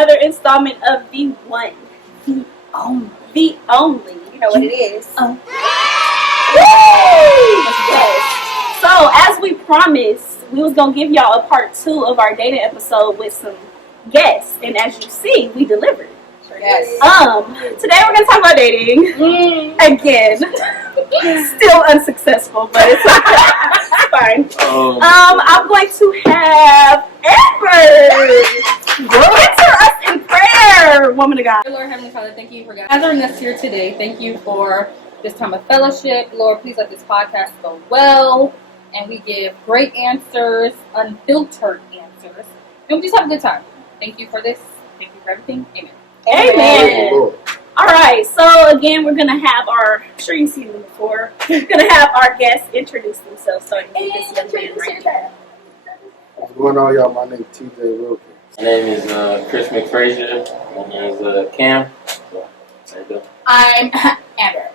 another installment of the one, the only. You know what it is. Yes. So, as we promised, we was going to give y'all a part 2 of our dating episode with some guests. And as you see, we delivered. Yes. Today we're going to talk about dating. Again. Still unsuccessful, but it's fine. I'm going to have Amber enter us in prayer, woman of God. Lord Heavenly Father, thank you for gathering us here today. Thank you for this time of fellowship. Lord, please let this podcast go well, and we give great answers, unfiltered answers, and we just have a good time. Thank you for this. Thank you for everything. Amen. Amen. All right, so again, we're gonna have our. I'm sure you've seen them before. We're gonna have our guests introduce themselves. So this young man right here. What's going on, y'all? My name is TJ Wilkins. My name is Chris McFrazier. My name is Cam. There you go. I'm Amber.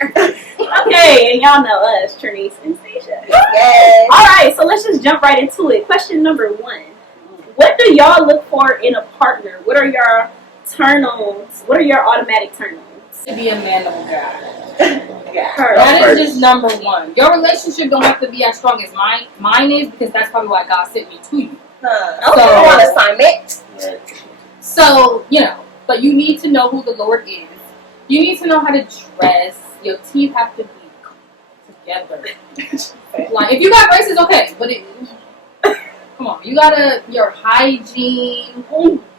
Okay, and y'all know us, Trinice and Stacia. Yes. All right, so let's just jump right into it. Question number 1: what do y'all look for in a partner? What are your turn-ons? What are your automatic turn-ons? To be a man of God. Yeah. That is just number 1. Your relationship don't have to be as strong as mine is, because that's probably why God sent me to you. Okay, on assignment. So, but you need to know who the Lord is. You need to know how to dress. Your teeth have to be together. Like, if you got braces, okay, but come on, your hygiene.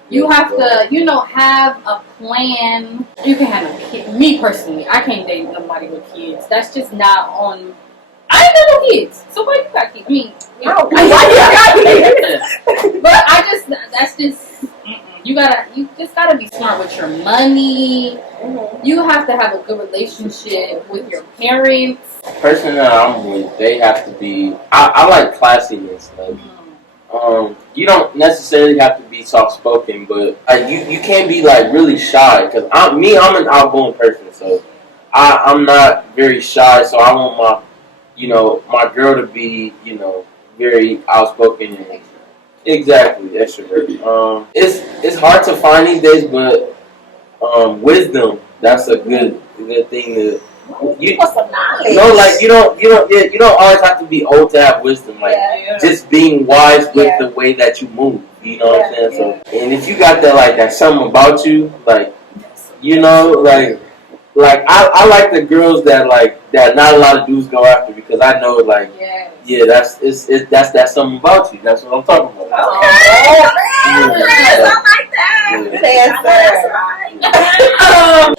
You have to, have a plan. You can have a kid. Me personally, I can't date nobody with kids. That's just not on. I ain't got no kids. So why you got kids? I mean, why you got kids? But that's just. You just gotta be smart with your money. Mm-hmm. You have to have a good relationship with your parents. The person that I'm with, they have to be. I like classiness. Like, you don't necessarily have to be soft spoken, but you can't be like really shy. Cause I'm an outgoing person, so I'm not very shy. So I want my girl to be very outspoken and. Exactly, extrovert. It's hard to find these days, but wisdom, that's a good thing to. You don't always have to be old to have wisdom. Like just being wise with the way that you move. You know what I'm saying? So, and if you got that something about you, I like the girls that not a lot of dudes go after, because I know that's something about you. That's what I'm talking about. Okay. I like that. Good answer.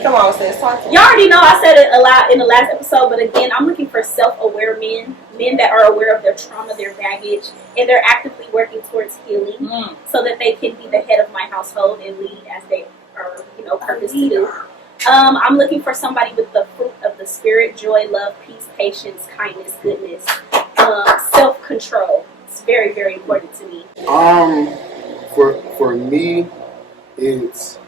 Come on, sis. Talk to me. Y'all already know I said it a lot in the last episode, but again, I'm looking for self-aware men that are aware of their trauma, their baggage, and they're actively working towards healing so that they can be the head of my household and lead as they are, purposed to do. I'm looking for somebody with the fruit of the spirit: joy, love, peace, patience, kindness, goodness, self-control. It's very, very important to me. For me, it's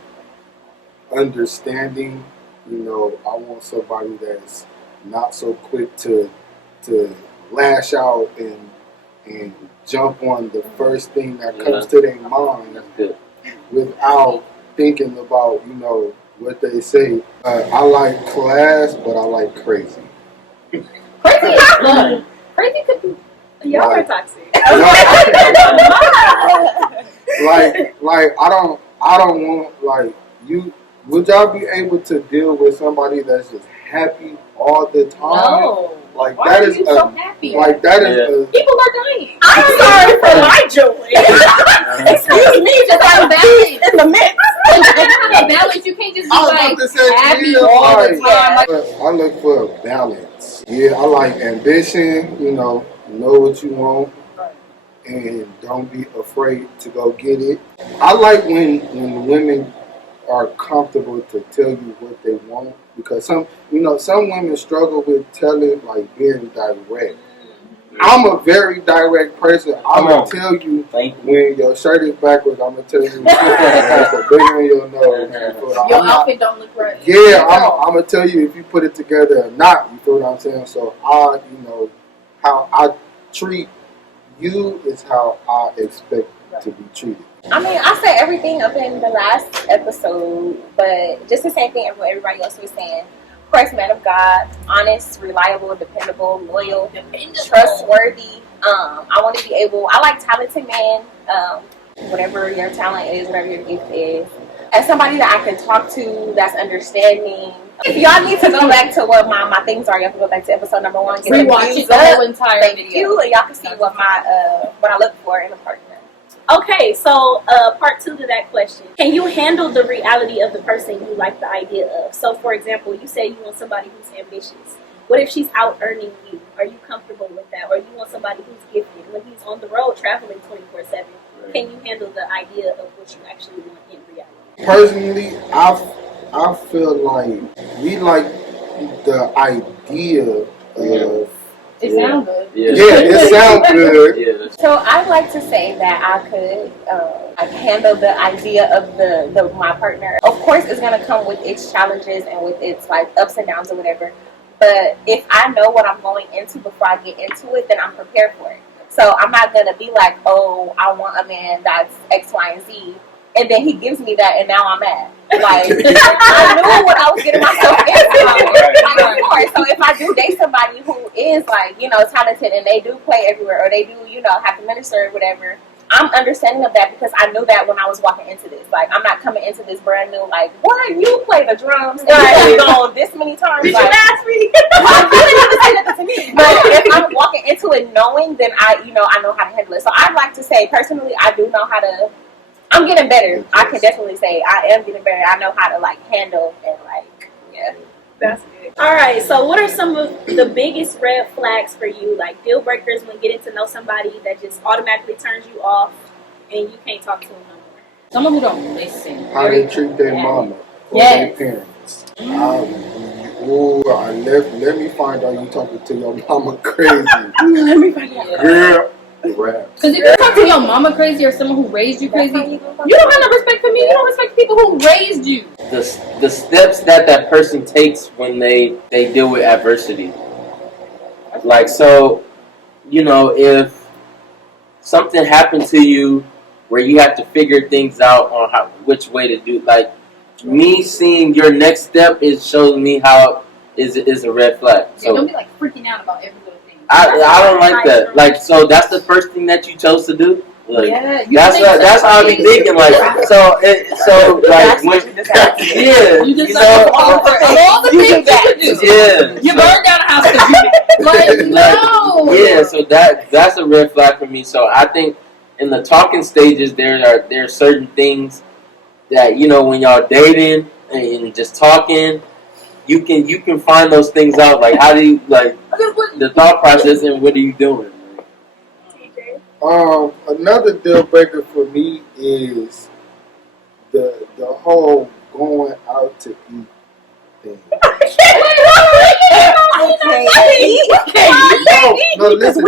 understanding. I want somebody that's not so quick to lash out and jump on the first thing that comes to their mind without thinking about, what they say. I like class, but I like crazy. Crazy is fun. Crazy could be. Y'all are toxic. I don't want you. Would y'all be able to deal with somebody that's just happy all the time? No. Why are you so happy? People are dying. I'm sorry for my joy. Excuse me, just have a balance in the mix. When you have a balance, you can't just be happy all the time. I look for a balance. Yeah, I like ambition. Know what you want, and don't be afraid to go get it. I like when women are comfortable to tell you what they want, because some women struggle with being direct. I'm a very direct person. I'm gonna tell you when your shirt is backwards. I'm gonna tell you the bigger in your nose. Your outfit don't look right. Yeah, I'm gonna tell you if you put it together or not. You feel what I'm saying? So how I treat you is how I expect to be treated. I mean, I said everything up in the last episode, but just the same thing everybody else was saying. Of course, man of God, honest, reliable, dependable, loyal, trustworthy. I want to be able. I like talented men. Whatever your talent is, whatever your gift is, as somebody that I can talk to, that's understanding. If y'all need to go back to what my things are, y'all can go back to episode number 1. Get Rewatch it the whole entire Thank video. you, and y'all can see what I look for in a partner. Okay, so part 2 to that question. Can you handle the reality of the person you like the idea of? So, for example, you say you want somebody who's ambitious. What if she's out earning you? Are you comfortable with that? Or you want somebody who's gifted when he's on the road traveling 24/7? Can you handle the idea of what you actually want in reality? Personally, I feel like we like the idea of. It sounds good. Yeah. Yeah, it sounds good. Yeah. So I'd like to say that I could handle the idea of my partner. Of course, it's gonna come with its challenges and with its like ups and downs or whatever. But if I know what I'm going into before I get into it, then I'm prepared for it. So I'm not gonna be like, oh, I want a man that's X, Y, and Z, and then he gives me that, and now I'm mad. Like I knew what I was getting myself into. Like, of course. So if I do date somebody who is like, talented and they do play everywhere or they do, have to minister or whatever, I'm understanding of that because I knew that when I was walking into this. Like I'm not coming into this brand new like, what, you play the drums and you gone this many times. Did like, you ask me? I really didn't say nothing to me. But if I'm walking into it knowing, then I know how to handle it. So I'd like to say personally, I do know how to. I'm getting better. I can definitely say I am getting better. I know how to like handle and yeah. That's good. All right. So, what are some of the biggest red flags for you, like deal breakers when getting to know somebody that just automatically turns you off and you can't talk to them no more? Someone who don't listen. How they treat their mama or Yes. their parents. Let me find out you talking to your mama crazy. Let me find out. Girl, raps. Because if you talk to your mama crazy or someone who raised you crazy, you don't have no respect for me. You don't respect people who raised you. The steps that person takes when they deal with adversity. Like, so, if something happened to you where you have to figure things out on which way to do, like, me seeing your next step, it shows me how is a red flag. Yeah, So don't be like freaking out about every little thing. I don't like that. Like, so that's the first thing that you chose to do. Like, Yeah, that's how I be thinking. Like, so like when yeah, You just you know, know, all the things you could do. yeah, You burned down a house because you like no. yeah. So that's a red flag for me. So I think in the talking stages there are certain things that when y'all dating and just talking, you can find those things out. Like how do you like the thought process and what are you doing? Another deal breaker for me is the whole going out to eat thing. No, listen.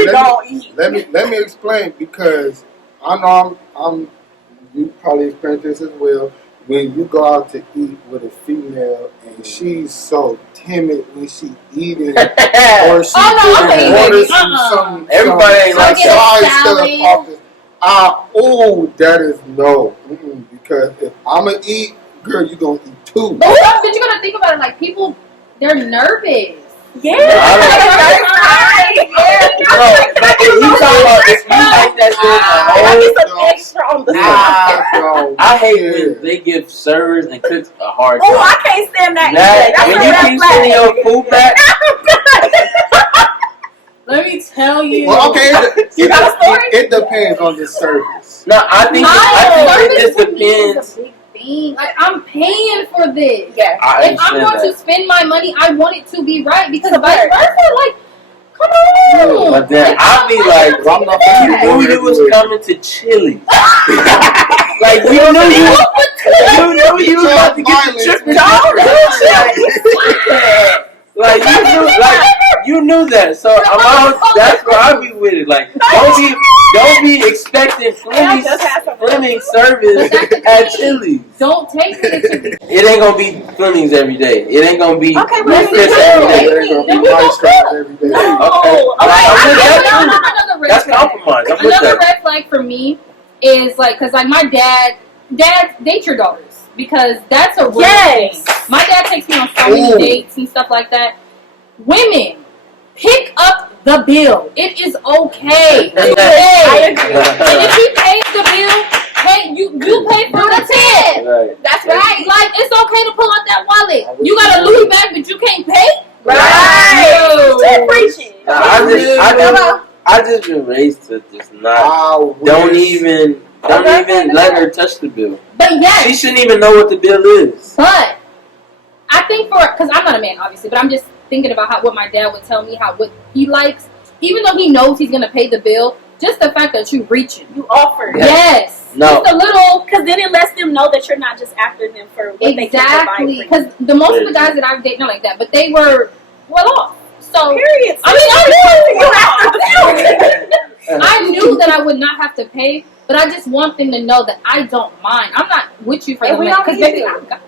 Let me explain because I know I'm you probably experienced this as well. When you go out to eat with a female and she's so timid when she eating, or she orders some Everybody ain't like that. That is no. Because if I'm gonna eat, girl, you gonna eat too. But you gotta think about it. Like people, they're nervous. Yeah. No, but if you talking about if you like that extra on the I hate when they give servers and cooks a hard time. Oh, I can't stand that. When you keep sending your food back. Let me tell you. Well, okay, You got a story? it depends on the service. No, I think it just depends. Like I'm paying for this. Yeah. If I'm going to spend my money, I want it to be right because vice versa. Like, come on. But then I'll be like, you knew you was coming to Chili. Like you knew you was about to get the trip down. Like you knew that. So that's where I be with it. Like don't be expecting Fleming service at Chili's. Don't take me to Chili's. It ain't gonna be Fleming's every day. It ain't gonna be Okay, breakfast every day. It ain't gonna be ice cream every day. Okay. Another red That's flag. compromise. I'm with Another that. red flag for me is like, because like my dad date your daughters, because that's a real Yes. thing. My dad takes me on so many dates and stuff like that. Women, pick up the bill. It is okay to pay. I agree. And if he pays the bill, hey, you pay for the tip. Right. That's right. Like, it's okay to pull out that wallet. You got a Louis bag, but you can't pay? Right. No. Keep preaching. I just been raised to just not. Don't even let her touch the bill. But yes. She shouldn't even know what the bill is. But I think because I'm not a man, obviously, but I'm just thinking about what my dad would tell me, what he likes. Even though he knows he's going to pay the bill, just the fact that you reaching. You offer. Yes. No. Just a little. Because then it lets them know that you're not just after them for what they can provide for you. Because the most of the guys that I've dated, not like that, but they were well off. So, Period. I knew that I would not have to pay, but I just want them to know that I don't mind. I'm not with you for the money. Because baby, I got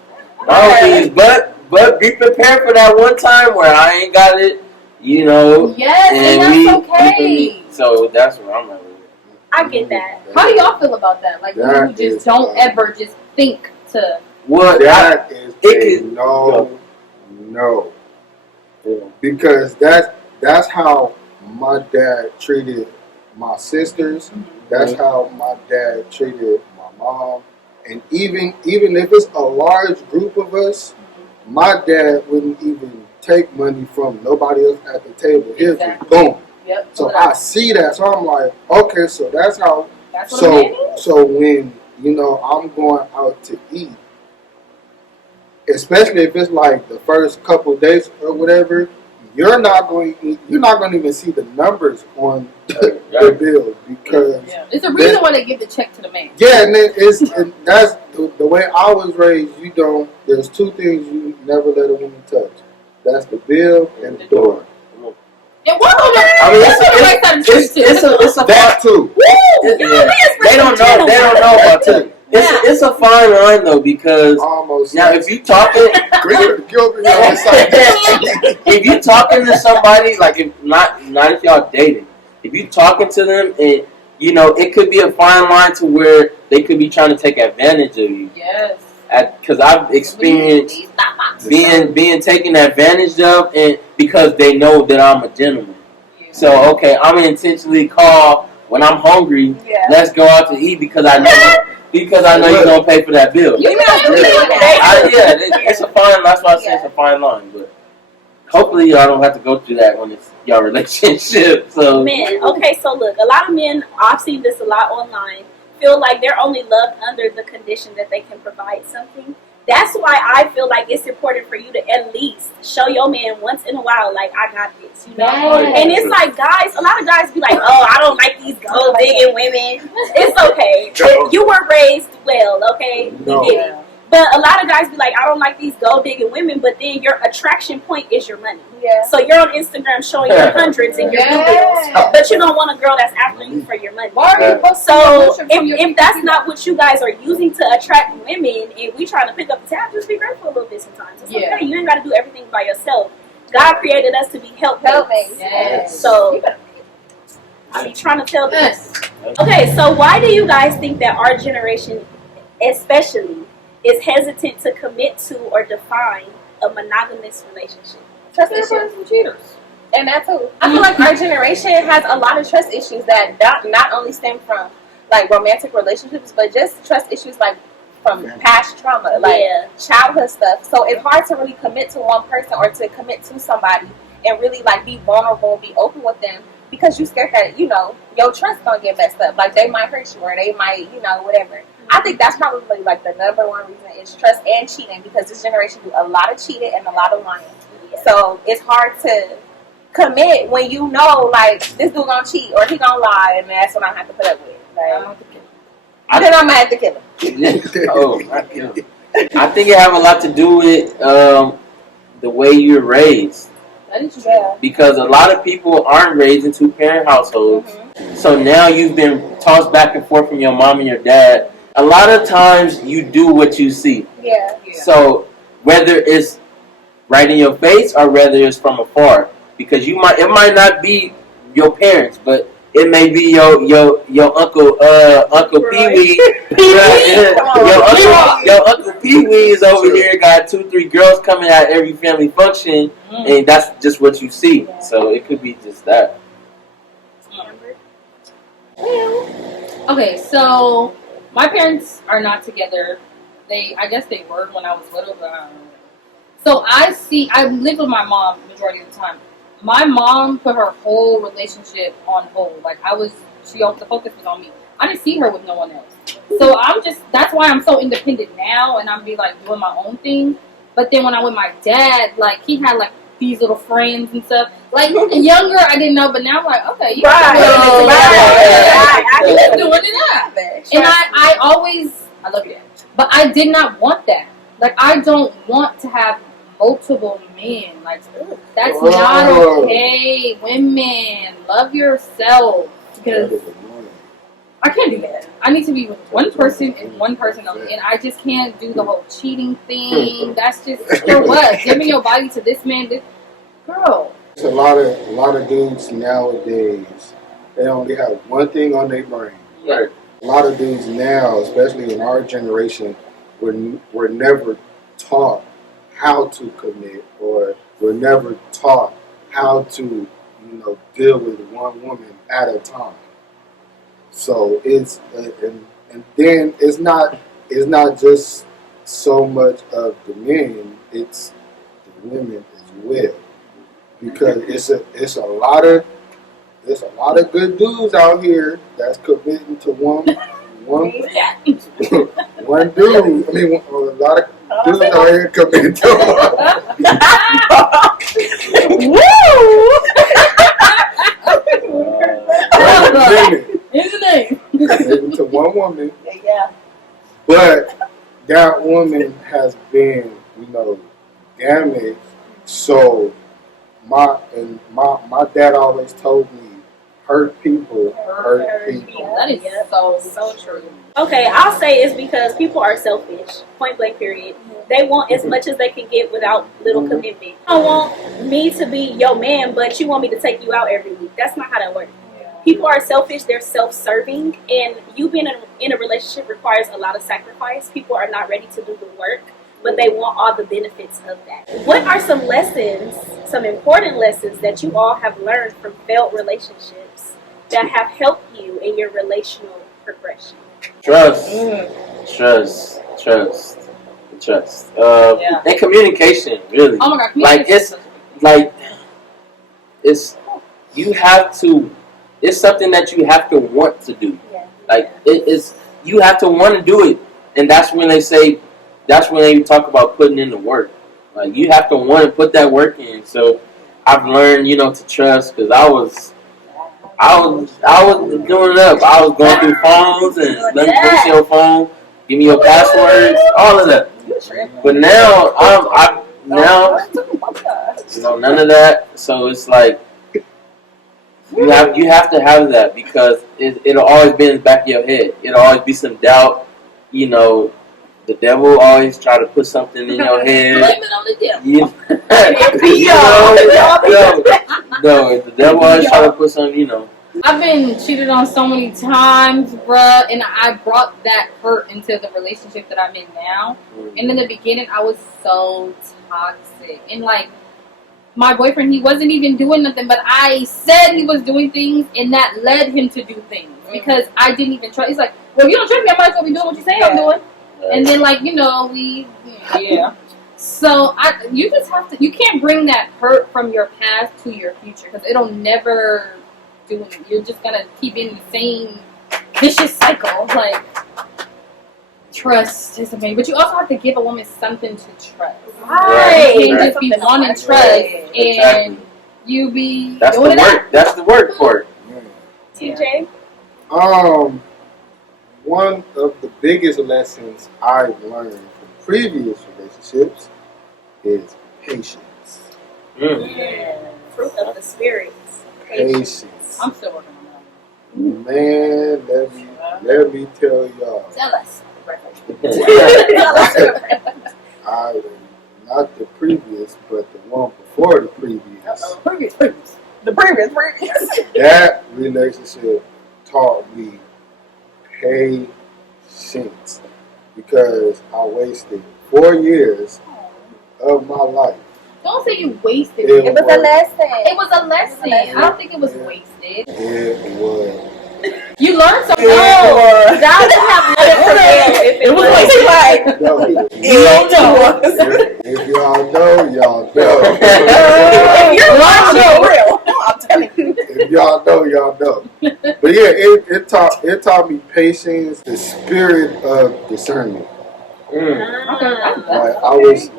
but be prepared for that one time where I ain't got it, you know. Yes, and that's okay. So that's where I'm at. I get that. How do y'all feel about that? Like, you just don't ever just think to. Well, that is a no. Yeah. Because that's how my dad treated my sisters. That's how my dad treated my mom. And even if it's a large group of us, my dad wouldn't even take money from nobody else at the table. Here's it, boom. Yep. So I see that. So I'm like, okay, so that's how. That's what I'm saying. So when I'm going out to eat, especially if it's like the first couple of days or whatever, you're not going to even see the numbers on the bill because it's a reason why they give the check to the man. Yeah, and that's the way I was raised. There's two things you never let a woman touch. That's the bill and the door. And what on it's a that too. They don't know about that. It's a fine line though, because now if you talking, if you talking to somebody, like if not if y'all dating, if you talking to them and it could be a fine line to where they could be trying to take advantage of you. Yes. Because I've experienced being taken advantage of, and because they know that I'm a gentleman. Yeah. So okay, I'm gonna intentionally call when I'm hungry. Yeah. Let's go out to eat because I know you're gonna pay for that bill. You know that. It's a fine. That's why I say it's a fine line. But hopefully y'all don't have to go through that when it's y'all relationship. So men, okay, so look, a lot of men, I've seen this a lot online, feel like they're only loved under the condition that they can provide something. That's why I feel like it's important for you to at least show your man once in a while, like, I got this, you know? Yes. And it's like guys, a lot of guys be like, oh, I don't like these gold digging women. It's okay. You were raised well, okay? We get it. But a lot of guys be like, I don't like these gold digging women, but then your attraction point is your money. Yeah. So you're on Instagram showing your hundreds and your bills, but you don't want a girl that's after you for your money. So if that's not what you guys are using to attract women, and we trying to pick up the tab, just be grateful a little bit sometimes. It's okay. You ain't got to do everything by yourself. God created us to be helpmates. Yes. So I'm trying to tell this. Okay, so why do you guys think that our generation, especially, is hesitant to commit to or define a monogamous relationship? Trust issues and cheaters. And that too. I feel like our generation has a lot of trust issues that not only stem from like romantic relationships, but just trust issues like from past trauma, like childhood stuff. So it's hard to really commit to one person or to commit to somebody and really like be vulnerable and be open with them because you scared that, your trust gonna get messed up. Like they might hurt you or they might, whatever. I think that's probably like the number one reason is trust and cheating, because this generation do a lot of cheating and a lot of lying. Yeah. So it's hard to commit when you know like this dude gonna cheat or he gonna lie, and that's what I have to put up with. Like, then I'm at the killer. I think it have a lot to do with the way you're raised. Because a lot of people aren't raised in two-parent households. Mm-hmm. So now you've been tossed back and forth from your mom and your dad. A lot of times you do what you see. Yeah. So whether it's right in your face or whether it's from afar, because it might not be your parents, but It may be your uncle Uncle Pee Wee. Your uncle Pee Wee is over here. Got 2-3 girls coming at every family function, and that's just what you see. So it could be just that. Okay, so my parents are not together. I guess they were when I was little, but I don't know. So I lived with my mom majority of the time. My mom put her whole relationship on hold. Like the focus was on me. I didn't see her with no one else. So that's why I'm so independent now, and I'm like doing my own thing. But then when I with my dad, like he had like these little friends and stuff. Like younger, I didn't know, but now I'm like, okay, you're doing it up. And I love you, but I did not want that. Like I don't want to have multiple men. Like that's not okay. Women, love yourself, because I can't do that. I need to be with one person and one person only, and I just can't do the whole cheating thing. That's just for what? Giving your body to this man, this girl. There's a lot of dudes nowadays. They only have one thing on their brain. Right. A lot of dudes now, especially in our generation, were never taught how to commit, or were never taught how to, deal with one woman at a time. So it's and then it's not just so much of the men, it's the women as well, because it's a lot of good dudes out here that's committing to one one dude. I mean, a lot of dudes out here committing to to one woman. Yeah. But that woman has been, damaged. So my dad always told me, hurt people hurt people. That is so true. Okay, I'll say it's because people are selfish. Point blank, period. They want as much as they can get without little commitment. You don't want me to be your man, but you want me to take you out every week. That's not how that works. People are selfish, they're self-serving, and you being in a relationship requires a lot of sacrifice. People are not ready to do the work, but they want all the benefits of that. What are some lessons, some important lessons that you all have learned from failed relationships that have helped you in your relational progression? Trust. And communication, really. Oh my God, you have to. It's something that you have to want to do. Yeah. Like you have to want to do it, and that's when they talk about putting in the work. Like you have to want to put that work in. So I've learned, to trust, because I was doing it up. I was going through phones and let me put your phone, give me your passwords, all of that. But now none of that. So it's like you have to have that, because it'll always be in the back of your head. It'll always be some doubt. The devil always try to put something in your head. Blame it on the devil. No, the devil always try to put something, I've been cheated on so many times, bruh, and I brought that hurt into the relationship that I'm in now. And in the beginning, I was so toxic. And, like, my boyfriend, he wasn't even doing nothing, but I said he was doing things, and that led him to do things. Because I didn't even trust. He's like, well, if you don't trust me, I might as well be doing what you say I'm doing. And then, like, So, you just have to, you can't bring that hurt from your past to your future, because it'll never do it. You're just going to keep in the same vicious cycle. Like, trust is amazing. But you also have to give a woman something to trust. Right. You can't just be wanting trust and you be That's doing the it work. out. That's the work for it. TJ? One of the biggest lessons I've learned from previous relationships is patience. Fruit of the spirit. Patience. I'm still working on that. Man, let me tell y'all. Tell us. Not the previous, but the one before the previous. Previous. The previous. That relationship taught me patience because I wasted 4 years of my life. Don't say you wasted It was a lesson. It was a lesson. I don't think it was wasted. It was. You learned something. No, God didn't have nothing for them. If it was like, No. If y'all know, y'all know. if you're watching real, I'm telling you. If y'all know, y'all know. But yeah, it taught me patience, the spirit of discernment. Okay, Like I was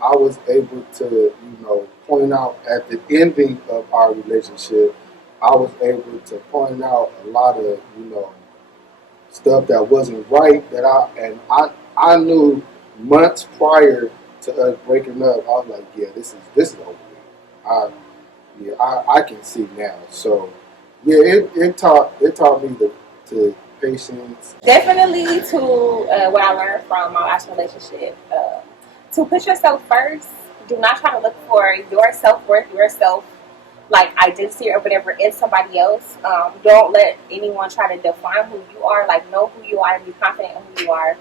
I was able to, point out at the ending of our relationship, I was able to point out a lot of, stuff that wasn't right I knew months prior to us breaking up. I was like, yeah, this is over with. I can see now. So yeah, it taught me to patience. Definitely to what I learned from my last relationship. To put yourself first. Do not try to look for your self-worth, identity or whatever in somebody else. Don't let anyone try to define who you are. Like, know who you are and be confident in who you are.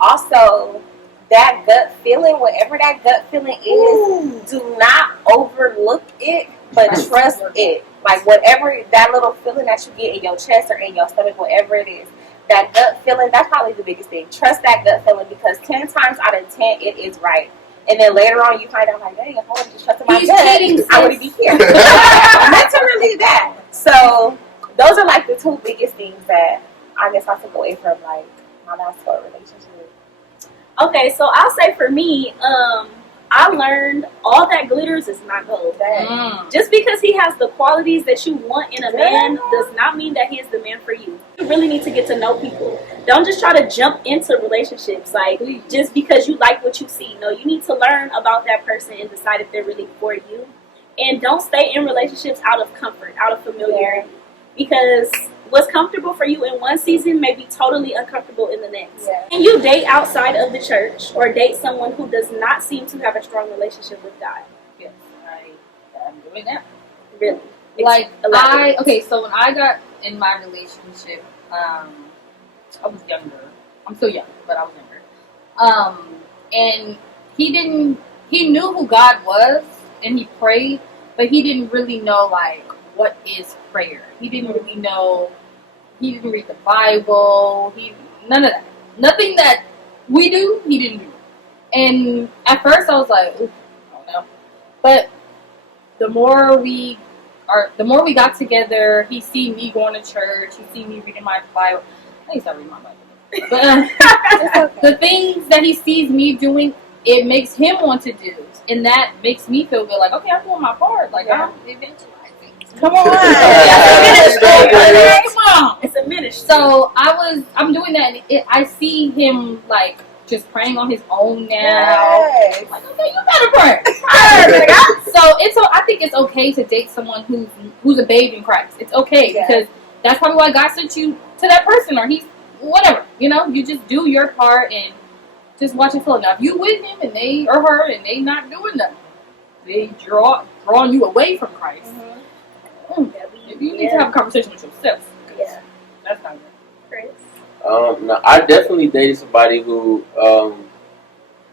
Also, that gut feeling, whatever that gut feeling is, do not overlook it, but trust it. Like, whatever that little feeling that you get in your chest or in your stomach, whatever it is, that gut feeling, that's probably the biggest thing. Trust that gut feeling because 10 times out of 10, it is right. And then later on, you find out, like, dang, if I would have just trusted my gut, I would be here. Literally that. So, those are, like, the two biggest things that I guess I took away from, like, my last relationship. Okay, so I'll say for me, I learned all that glitters is not gold. Just because he has the qualities that you want in a man does not mean that he is the man for you. You really need to get to know people. Don't just try to jump into relationships just because you like what you see. No, you need to learn about that person and decide if they're really for you. And don't stay in relationships out of comfort, out of familiarity. Because what's comfortable for you in one season may be totally uncomfortable in the next. And you date outside of the church or date someone who does not seem to have a strong relationship with God. Yes, I'm doing that. Really? So when I got in my relationship, I was younger. I'm still young, but I was younger. And he knew who God was and he prayed, but he didn't really know what is prayer. He didn't really know. He didn't read the Bible. None of that. Nothing that we do, he didn't do. And at first I was like, ooh, I don't know. But the more we got together, he see me going to church, he see me reading my Bible. I used to read my Bible. But the things that he sees me doing, it makes him want to do. And that makes me feel good. Like, okay, I'm doing my part. Like, I'm evangelizing. Come on. It's a ministry. So I'm doing that. And I see him just praying on his own now. Yes. Like, okay, you better pray. I think it's okay to date someone who's a babe in Christ. It's okay because that's probably why God sent you to that person, or he's whatever. You just do your part and just watch it flow. Now, if you with him and they or her and they not doing nothing, they drawing you away from Christ. You need to have a conversation with yourself. Yeah, that's not good. Chris? No, I definitely dated somebody who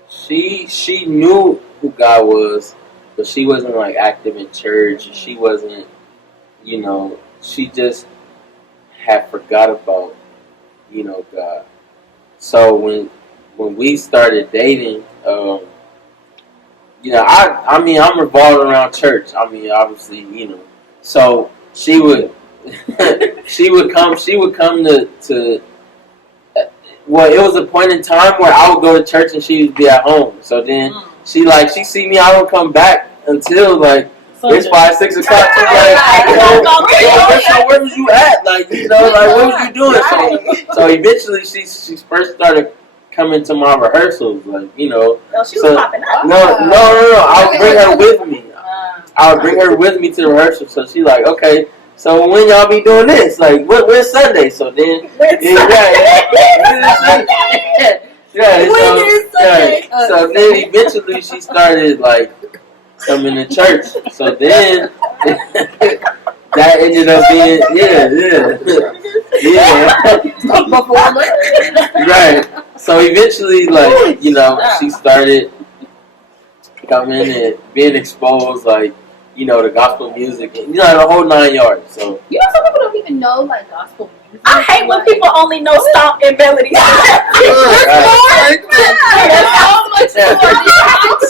she knew who God was, but she wasn't active in church. She wasn't, she just had forgot about, God. So when we started dating, I'm revolving around church. Obviously, so she would come to well, it was a point in time where I would go to church and she would be at home. So then she see me, I don't come back until it's 5, 6 o'clock. So where was you at? What was you doing? So eventually she first started coming to my rehearsals, No, she was popping up. No. I would bring her with me. I would bring her with me to the rehearsal. So she okay. So when y'all be doing this? When's Sunday? So then, So then eventually she started coming to church. So then that ended up being right. So eventually, like, you know, she started coming and being exposed, like, you know, the gospel music, and, you know, the whole 9 yards. So You know, some people don't even know like gospel music. I hate when people only know stomp and melody. There's so much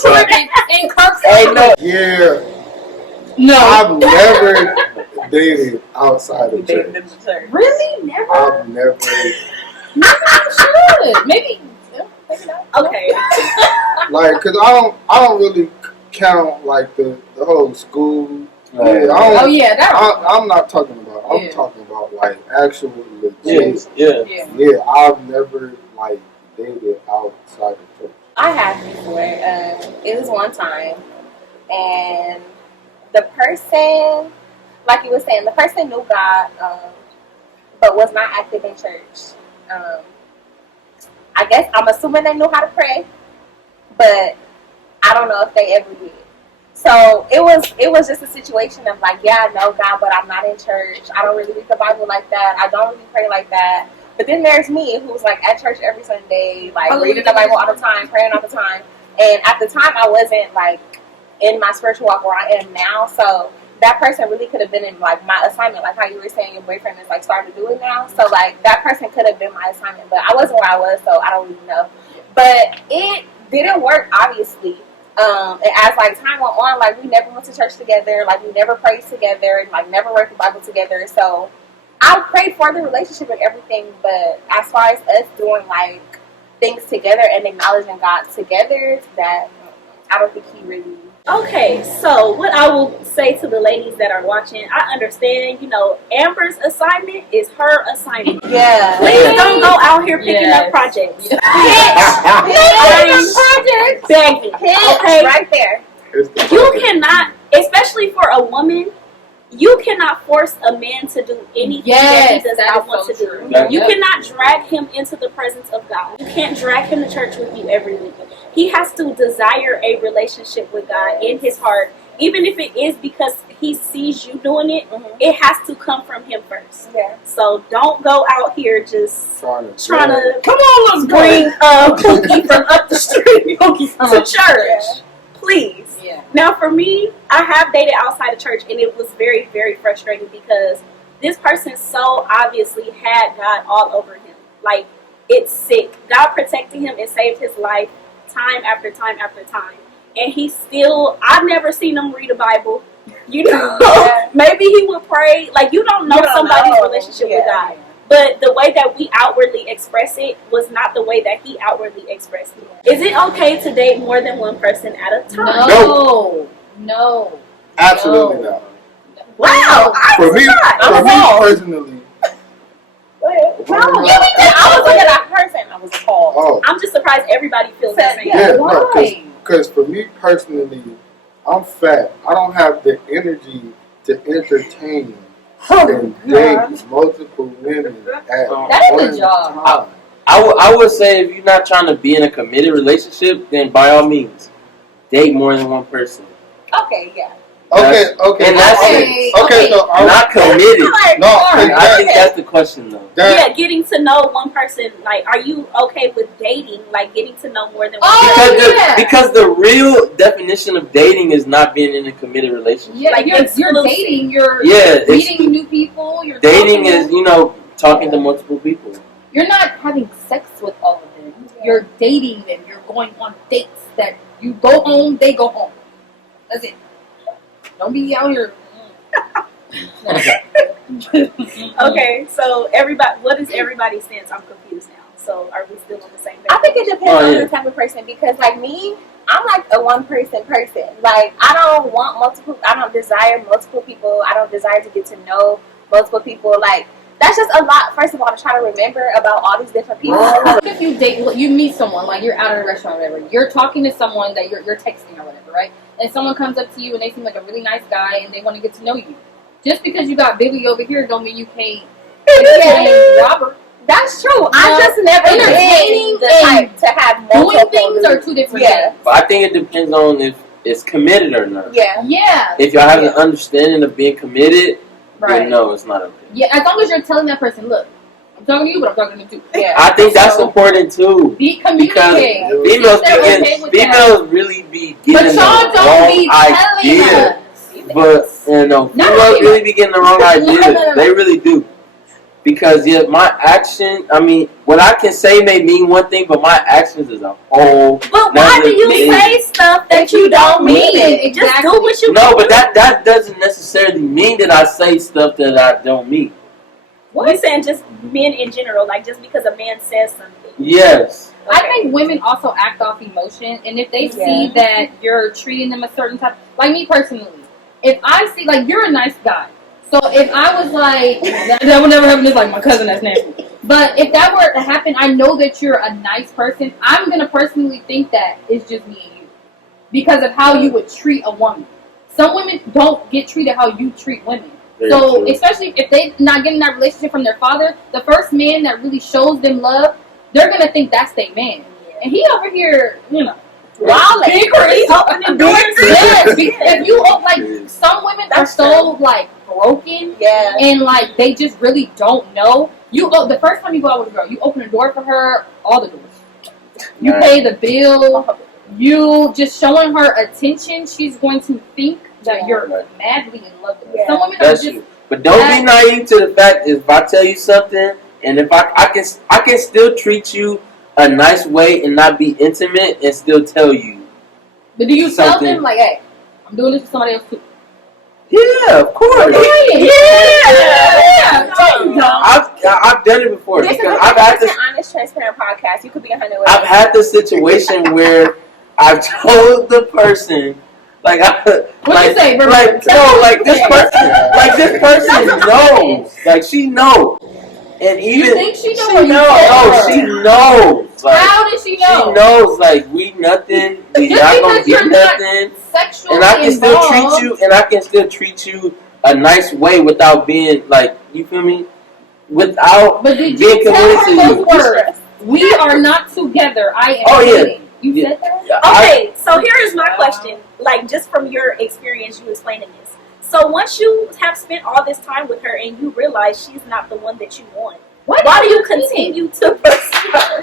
more in Kirk's. hey, no, Yeah, No. I've never dated outside of church. Really? Never? I've never. Maybe you should. Maybe not. Okay. Like, cause I don't really count like the whole school. Right. Yeah, I Oh don't, yeah, that. I'm not talking about. I'm Yeah. talking about like actual legit. yeah. Yeah, I've never like dated outside of church. I have before. It was one time, and the person, like you were saying, the person knew God, but was not active in church. I guess I'm assuming they knew how to pray, but I don't know if they ever did. So it was just a situation of like, yeah, I know God, but I'm not in church. I don't really read the Bible like that. I don't really pray like that. But then there's me, who's like at church every Sunday, like reading the Bible all the time, praying all the time. And at the time, I wasn't like in my spiritual walk where I am now. So that person really could have been in like my assignment, like how you were saying your boyfriend is like starting to do it now. So like that person could have been my assignment, but I wasn't where I was, so I don't really know. But it didn't work, obviously. And as like time went on, like we never went to church together, like we never prayed together, and like never read the Bible together. So I prayed for the relationship and everything, but as far as us doing like things together and acknowledging God together, that I don't think he really. Okay, so what I will say to the ladies that are watching, I understand, you know, Amber's assignment is her assignment. Yeah. Please don't go out here picking up projects. Project. Begging. Okay? Right there. It's the You cannot, especially for a woman, you cannot force a man to do anything that he does that not is want so to true. do. You cannot drag him into the presence of God. You can't drag him to church with you every week. He has to desire a relationship with God in his heart. Even if it is because he sees you doing it, it has to come from him first. Yeah. So don't go out here just trying trying to Come on, let's bring Pookie from up the street to church. Please. Yeah. Now, for me, I have dated outside of church, and it was very, very frustrating because this person so obviously had God all over him. Like, it's sick. God protected him and saved his life time after time after time. And he still, I've never seen him read a Bible. You know, maybe he would pray. Like, you don't know somebody's relationship with God. But the way that we outwardly express it was not the way that he outwardly expressed it. Is it okay to date more than one person at a time? No. Absolutely not. Wow. For me personally. I was looking at a person. I was appalled. Oh, I'm just surprised everybody feels the same. yeah, Why? because for me personally, I'm fat. I don't have the energy to entertain and date multiple women at That is one a job. time. I would say if you're not trying to be in a committed relationship, then by all means, date more than one person. Okay, yeah. Okay. And that's it. Okay, so Not committed. no, I think that's the question, though. Yeah, getting to know one person. Like, are you okay with dating? Like, getting to know more than one Oh, person? Because the real definition of dating is not being in a committed relationship. Yeah, Like, you're exclusive. dating. You're Yeah, meeting new people. You're dating talking is, talking to multiple people. You're not having sex with all of them. You're dating them. You're going on dates that you go home, they go home. That's it. Don't be out here. Okay, so what is everybody's stance? I'm confused now. So are we still on the same page? I think it depends on the type of person because, like me, I'm like a one-person person. Like I don't desire multiple people. I don't desire to get to know multiple people. Like that's just a lot. First of all, to try to remember about all these different people. If you meet someone, like you're out at a restaurant or whatever, you're talking to someone that you're texting or whatever, right? And someone comes up to you and they seem like a really nice guy and they want to get to know you. Just because you got Billy over here don't mean you can't entertain Robert. That's true. I just never entertaining been the type to have multiple Doing things are two different things. But I think it depends on if it's committed or not. Yeah. Yeah. If y'all have an understanding of being committed, Right. then no, it's not okay. Yeah, as long as you're telling that person, look, I'm talking to you, but I'm talking to them too. Yeah. I think that's So, important too. Be Because communicate. females They're begin, okay with females really be But getting the y'all don't wrong be telling idea. us. But females really be getting the wrong idea. No. They really do. Because my action, I mean, what I can say may mean one thing, but my actions is a whole. But why do you thing. say stuff that you don't mean? Exactly. Just do what you No, but that doesn't necessarily mean that I say stuff that I don't mean. We're saying just men in general, like just because a man says something. Yes. I think women also act off emotion, and if they see that you're treating them a certain type, like me personally, if I see, like, you're a nice guy, so if I was like, that would never happen, it's like my cousin that's nasty, but if that were to happen, I know that you're a nice person, I'm going to personally think that it's just me and you, because of how you would treat a woman. Some women don't get treated how you treat women. Very So, true. especially if they're not getting that relationship from their father, the first man that really shows them love, they're going to think that's their man. And he over here, Wow, like, being crazy. opening doors. Yes, if you, like, some women are so, like, broken, Yeah. and, like, they just really don't know. The first time you go out with a girl, you open a door for her, all the doors. You pay the bill, you just showing her attention, she's going to think that you're madly in love with her. Yeah. Some women That's are just... true. But don't be naive to the fact if I tell you something, and if I can still treat you a nice way and not be intimate and still tell you. But do you tell something. them, like, hey, I'm doing this for somebody else too? Yeah, of course. Yeah. I've done it before This is because a I've had this. honest, transparent podcast. You could be 100 I've had the situation where I've told the person, like, What you say, bro? like this person knows, like she knows, and even You think she knows? she knows, she knows. Like, How does she know? she knows, like, we nothing, we Just not gonna because get you're not nothing, sexually and I can still involved. treat you, and I can still treat you a nice way without being like, you feel me? Without But did being you tell committed her to those you. words? We are not together. I am Oh, yeah. dating. You Yeah. said that? Yeah, Okay, so here is my question. Like, just from your experience, you explaining this. So once you have spent all this time with her and you realize she's not the one that you want, why do you continue to pursue her?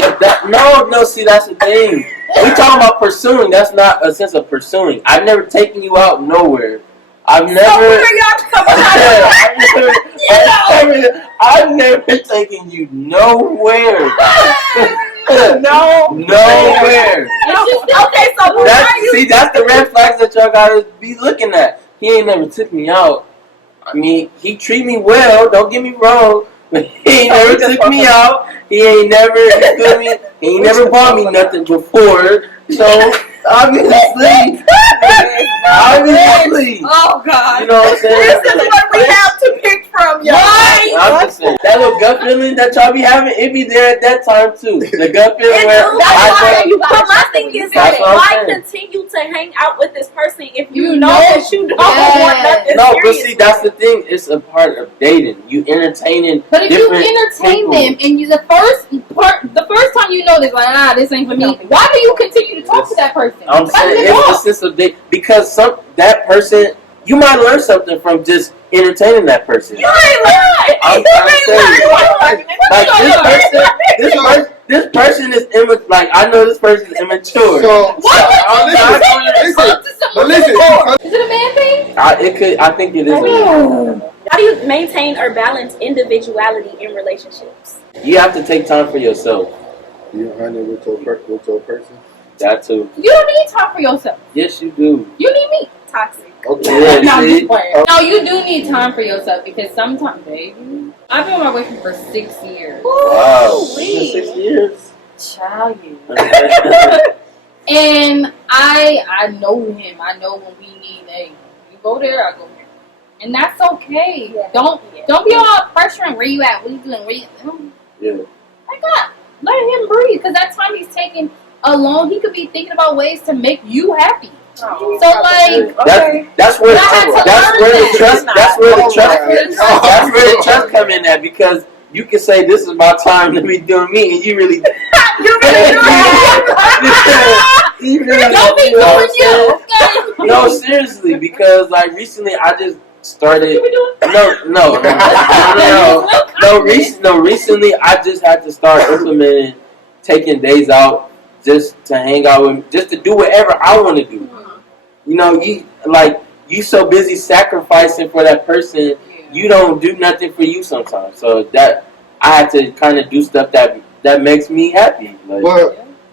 No, see, that's the thing. We talking about pursuing. That's not a sense of pursuing. I've never taken you out nowhere. I've never. So what are y'all coming out? I've never taken you nowhere. No. Nowhere. Okay, so why are you? That's the red flags that y'all gotta be looking at. He ain't never took me out. I mean, he treat me well. Don't get me wrong. But he ain't never took me out. He ain't never, you feel me? He ain't never bought me nothing before. So obviously. Oh, God. You know what I'm saying? This is what we have to pick from, y'all. I'm just saying, that little gut feeling that y'all be having, it be there at that time too. The gut feeling where But my thing is, That's like, what I'm why saying. continue to hang out with this person if you You know know- that you don't want nothing No, but serious? see, that's the thing. It's a part of dating. You entertaining But if you different entertain people. them and the first time you know this, like, this ain't for me, why do you continue to talk to that person? I'm Cut saying it it's off. the sense of date because that person, you might learn something from just entertaining that person. You ain't lying. I'm trying to tell you, like this person is like I know this person is immature. So, Why would you I'm continue to listen, talk to someone? but listen, Is it a man thing? I think it is. How do you maintain or balance individuality in relationships? You have to take time for yourself. you honey with your person. That too. You don't need time for yourself. Yes, you do. You need me. Toxic. Okay. Yeah, No, I'm see? just playing. No, you do need time for yourself because sometimes, baby, I've been with my boyfriend for 6 years. Wow. Ooh-wee. 6 years. Child, you. And I know him. I know when we need a. You go there, I go here, and that's okay. Yeah. Don't be all pressuring. Where you at? What you doing? Where you? Yeah. My God, let him breathe because that time he's taking alone, he could be thinking about ways to make you happy. Oh, So like, That's where I had to that's where learn the trust that. that's where the trust Oh, that's where the trust come in at because you can say this is my time to be doing me and you really You really do. you really don't be you know what doing I'm No, seriously, because like recently I just started. Recently I just had to start implementing taking days out just to hang out with, just to do whatever I want to do. You know, you so busy sacrificing for that person, you don't do nothing for you sometimes. So that I had to kind of do stuff that makes me happy. Like,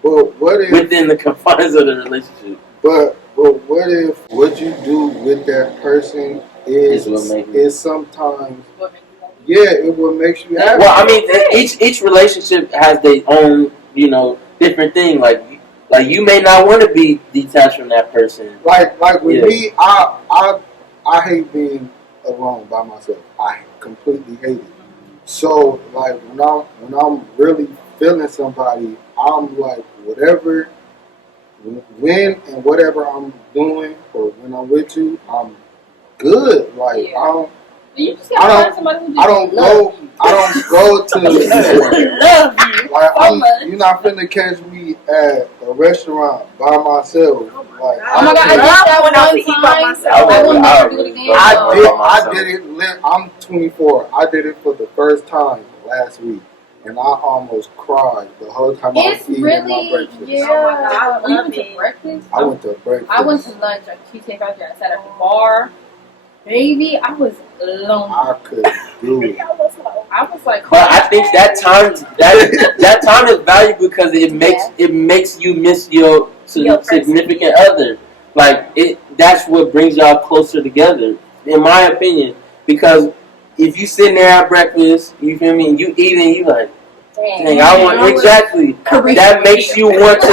but what if within the confines of the relationship? But what if what you do with that person is sometimes it will make you happy. Well, I mean, each relationship has their own, different thing. Like you may not want to be detached from that person. Like with me, I hate being alone by myself. I completely hate it. So like when I'm really feeling somebody, I'm like whatever, when and whatever I'm doing, or when I'm with you, I'm good. Like You just gotta find somebody who just I don't go to love you. like you're not finna catch me at a restaurant by myself. Like Oh my God, I did that one time. I will never do it again. I did it. I'm 24. I did it for the first time last week, and I almost cried the whole time I was eating my breakfast. Yeah. Oh my God, I love You went to it. breakfast? I went to breakfast. I went to lunch at Cheesecake Factory. I sat at the bar. Baby, I was alone. I could do it. I was like, But I think that time is valuable because it makes you miss your significant other. Like that's what brings y'all closer together, in my opinion. Because if you sitting there at breakfast, you feel me, and you eating, you like, dang, I want exactly. That makes you want to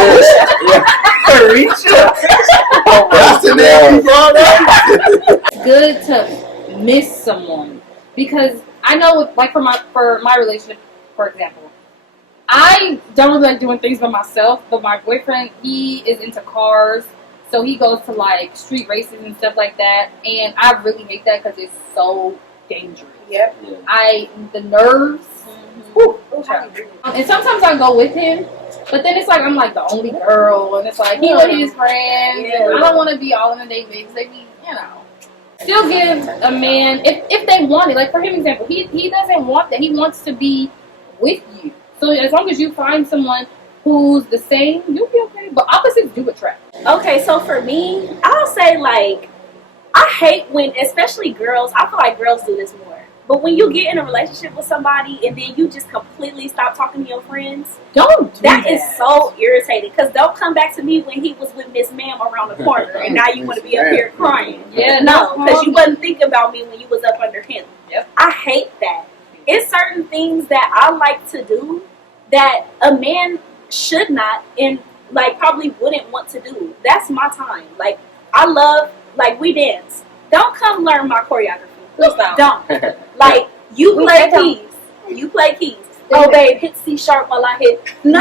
reach up. That's the name. it's good to miss someone because I know, like for my relationship, for example, I don't really like doing things by myself. But my boyfriend, he is into cars, so he goes to like street races and stuff like that, and I really hate that because it's so dangerous. Yep. The nerves. Whew, and sometimes I go with him, but then it's like I'm like the only girl, and it's like he with his friends, and I don't want to be all in the day because they be, Still give a man if they want it. Like for him, example, he doesn't want that. He wants to be with you. So as long as you find someone who's the same, you'll be okay. But opposites do attract. Okay, so for me, I'll say like I hate when, especially girls. I feel like girls do this more. But when you get in a relationship with somebody and then you just completely stop talking to your friends, don't do that. That is so irritating. Because they'll come back to me when he was with Miss Ma'am around the corner, and now you want to be up here crying. Yeah, no, because you wasn't thinking about me when you was up under him. Yep. I hate that. It's certain things that I like to do that a man should not and like probably wouldn't want to do. That's my time. Like I love, like we dance. Don't come learn my choreography. Don't. Like, you play keys. You play keys. Oh, babe, hit C sharp while I hit. No,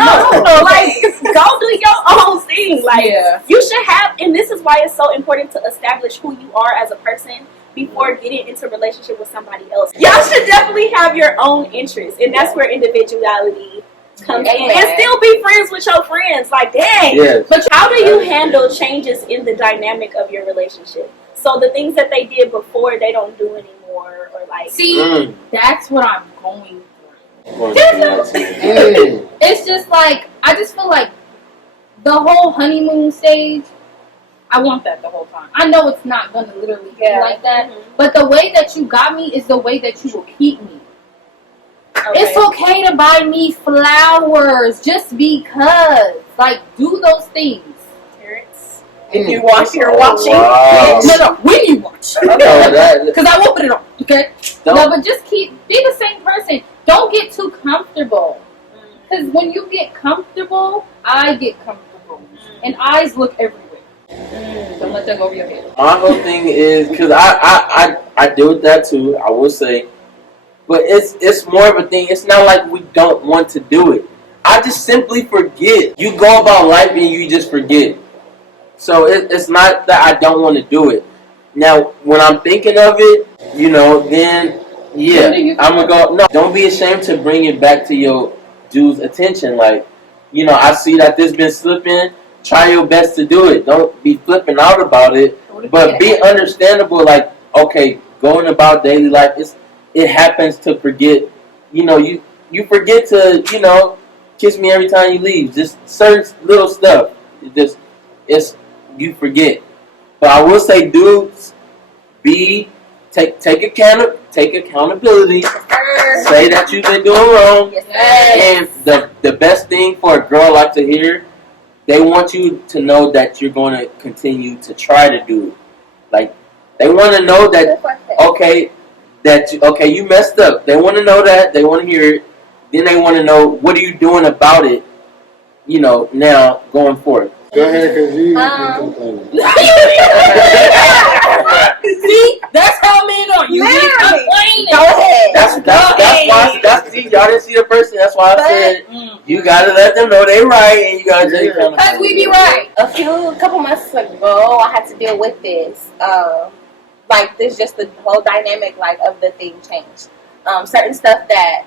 like, go do your own thing. Like, you should have, and this is why it's so important to establish who you are as a person before getting into a relationship with somebody else. Y'all should definitely have your own interests, and that's where individuality comes in. And still be friends with your friends. Like, dang. Yes. But how do you handle changes in the dynamic of your relationship? So the things that they did before, they don't do anymore, or like. See, that's what I'm going through. It's just like I just feel like the whole honeymoon stage. I want that the whole time. I know it's not gonna literally be like that, but the way that you got me is the way that you will keep me. Okay. It's okay to buy me flowers just because. Like, do those things. If you watch, you're watching. Wow. No, when you watch. Because I won't put it on, okay? Don't. No, but just be the same person. Don't get too comfortable. Because when you get comfortable, I get comfortable. And eyes look everywhere. Don't let that go over your head. My whole thing is, because I deal with that too, I will say. But it's more of a thing. It's not like we don't want to do it. I just simply forget. You go about life and you just forget. So it's not that I don't want to do it. Now, when I'm thinking of it, then, I'm going to go, no, don't be ashamed to bring it back to your dude's attention. Like, I see that this been slipping. try your best to do it. Don't be flipping out about it, but be understandable. Like, okay, going about daily life, it happens to forget. You know, you forget to, kiss me every time you leave. Just certain little stuff. You forget. But I will say, dudes, take accountability. Say that you've been doing wrong. Yes. And the best thing for a girl like to hear, they want you to know that you're going to continue to try to do it. Like, they want to know that, you messed up. They want to know that. They want to hear it. Then they want to know, what are you doing about it, now going forward. Go ahead, because you complaining. See, that's how men are. You be complaining. Go ahead. That's see, y'all didn't see the person. That's why I said you gotta let them know they right, and you gotta take them. Because we be right. A couple months ago, I had to deal with this. Just the whole dynamic, of the thing changed. Certain stuff that,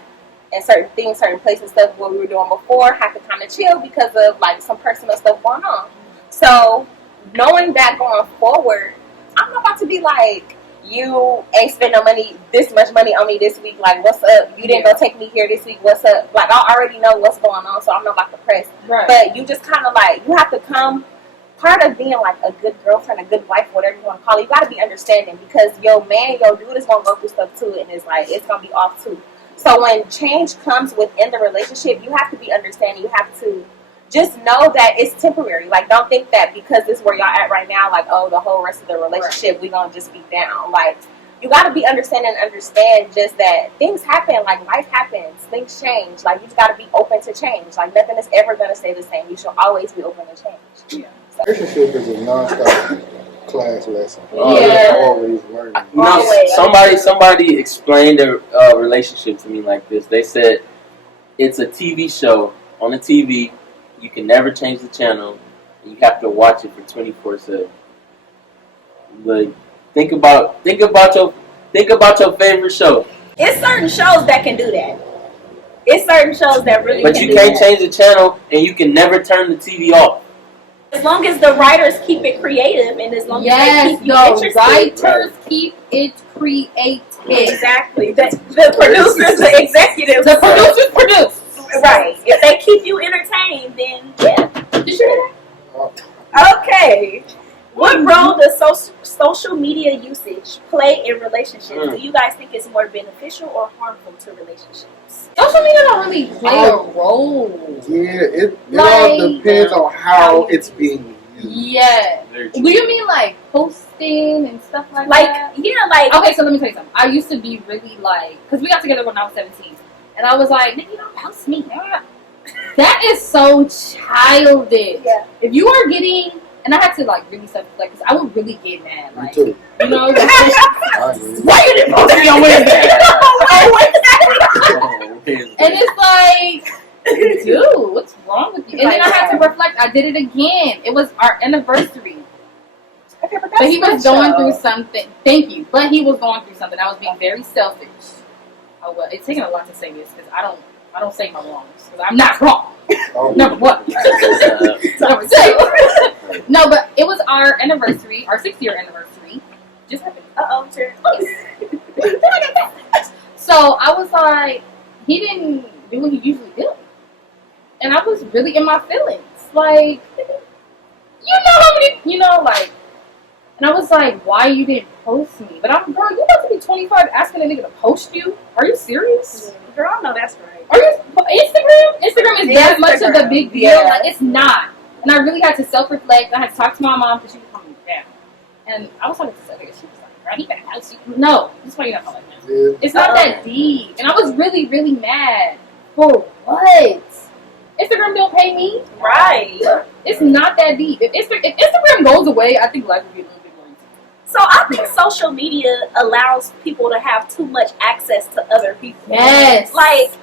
and certain things, certain places, stuff what we were doing before had to kind of chill because of some personal stuff going on. So knowing that going forward, I'm not about to be like, you ain't spend no money, this much money on me this week. Like, what's up? You didn't go take me here this week. What's up? Like, I already know what's going on, so I'm not about to press. Right. But you just kind of you have to come. Part of being a good girlfriend, a good wife, whatever you want to call it, you got to be understanding because your man, your dude is gonna go through stuff too, and it's gonna be off too. So when change comes within the relationship, you have to be understanding. You have to just know that it's temporary. Don't think that because this is where y'all at right now, the whole rest of the relationship, we going to just be down. You got to be understanding and understand just that things happen. Life happens. Things change. You just got to be open to change. Nothing is ever going to stay the same. You should always be open to change. Yeah. So. Relationship is a non-stop class lesson. Yeah. Always learning. Somebody explained a relationship to me like this. They said it's a TV show on the TV. You can never change the channel. You have to watch it for 24/7. Think about your favorite show. It's certain shows that can do that. It's certain shows that really. But you can't change the channel, and you can never turn the TV off. As long as the writers keep it creative, and as long as they keep you interested. Writers keep it creative. Exactly. The producers, the executives. The producers produce. Right. If they keep you entertained, then yeah. Did you hear that? Okay. What role does social media usage play in relationships? Do you guys think it's more beneficial or harmful to relationships? Social media don't really play a role. Yeah, it all depends on how it's being used. Yeah. Do you mean posting and stuff like that? Yeah, Okay, so let me tell you something. I used to be really because we got together when I was 17. And I was like, nigga, you don't post me. That is so childish. Yeah. If you are getting, and I had to really stuff because I would really get mad. Me too. You know, why you didn't post me on Wednesday? And it's dude, what's wrong with you? And then I had to reflect. I did it again. It was our anniversary. Okay, but he was going through something. Thank you. But he was going through something. I was being very selfish. Oh well, it's taking a lot to say this because I don't say my wrongs because I'm not wrong. Number one. Number two. No, but it was our anniversary, our 6-year anniversary. Just happened. Cheers. So I was like, he didn't do what he usually do, and I was really in my feelings. And I was like, why you didn't post me? But I'm, girl, you about to be 25 asking a nigga to post you? Are you serious? Yeah. Girl, I know that's right. Are you Instagram is that much of a big deal? Yeah. It's not. And I really had to self-reflect. I had to talk to my mom because she was calling me down. And I was talking to Cedric, and she was like, girl, he better post you. No, that's why you're not calling that. Yeah. It's not that deep. And I was really, really mad. For what? Instagram don't pay me. Right. It's not that deep. If Instagram goes away, I think life would be a little bit more easy. So I think social media allows people to have too much access to other people. Yes.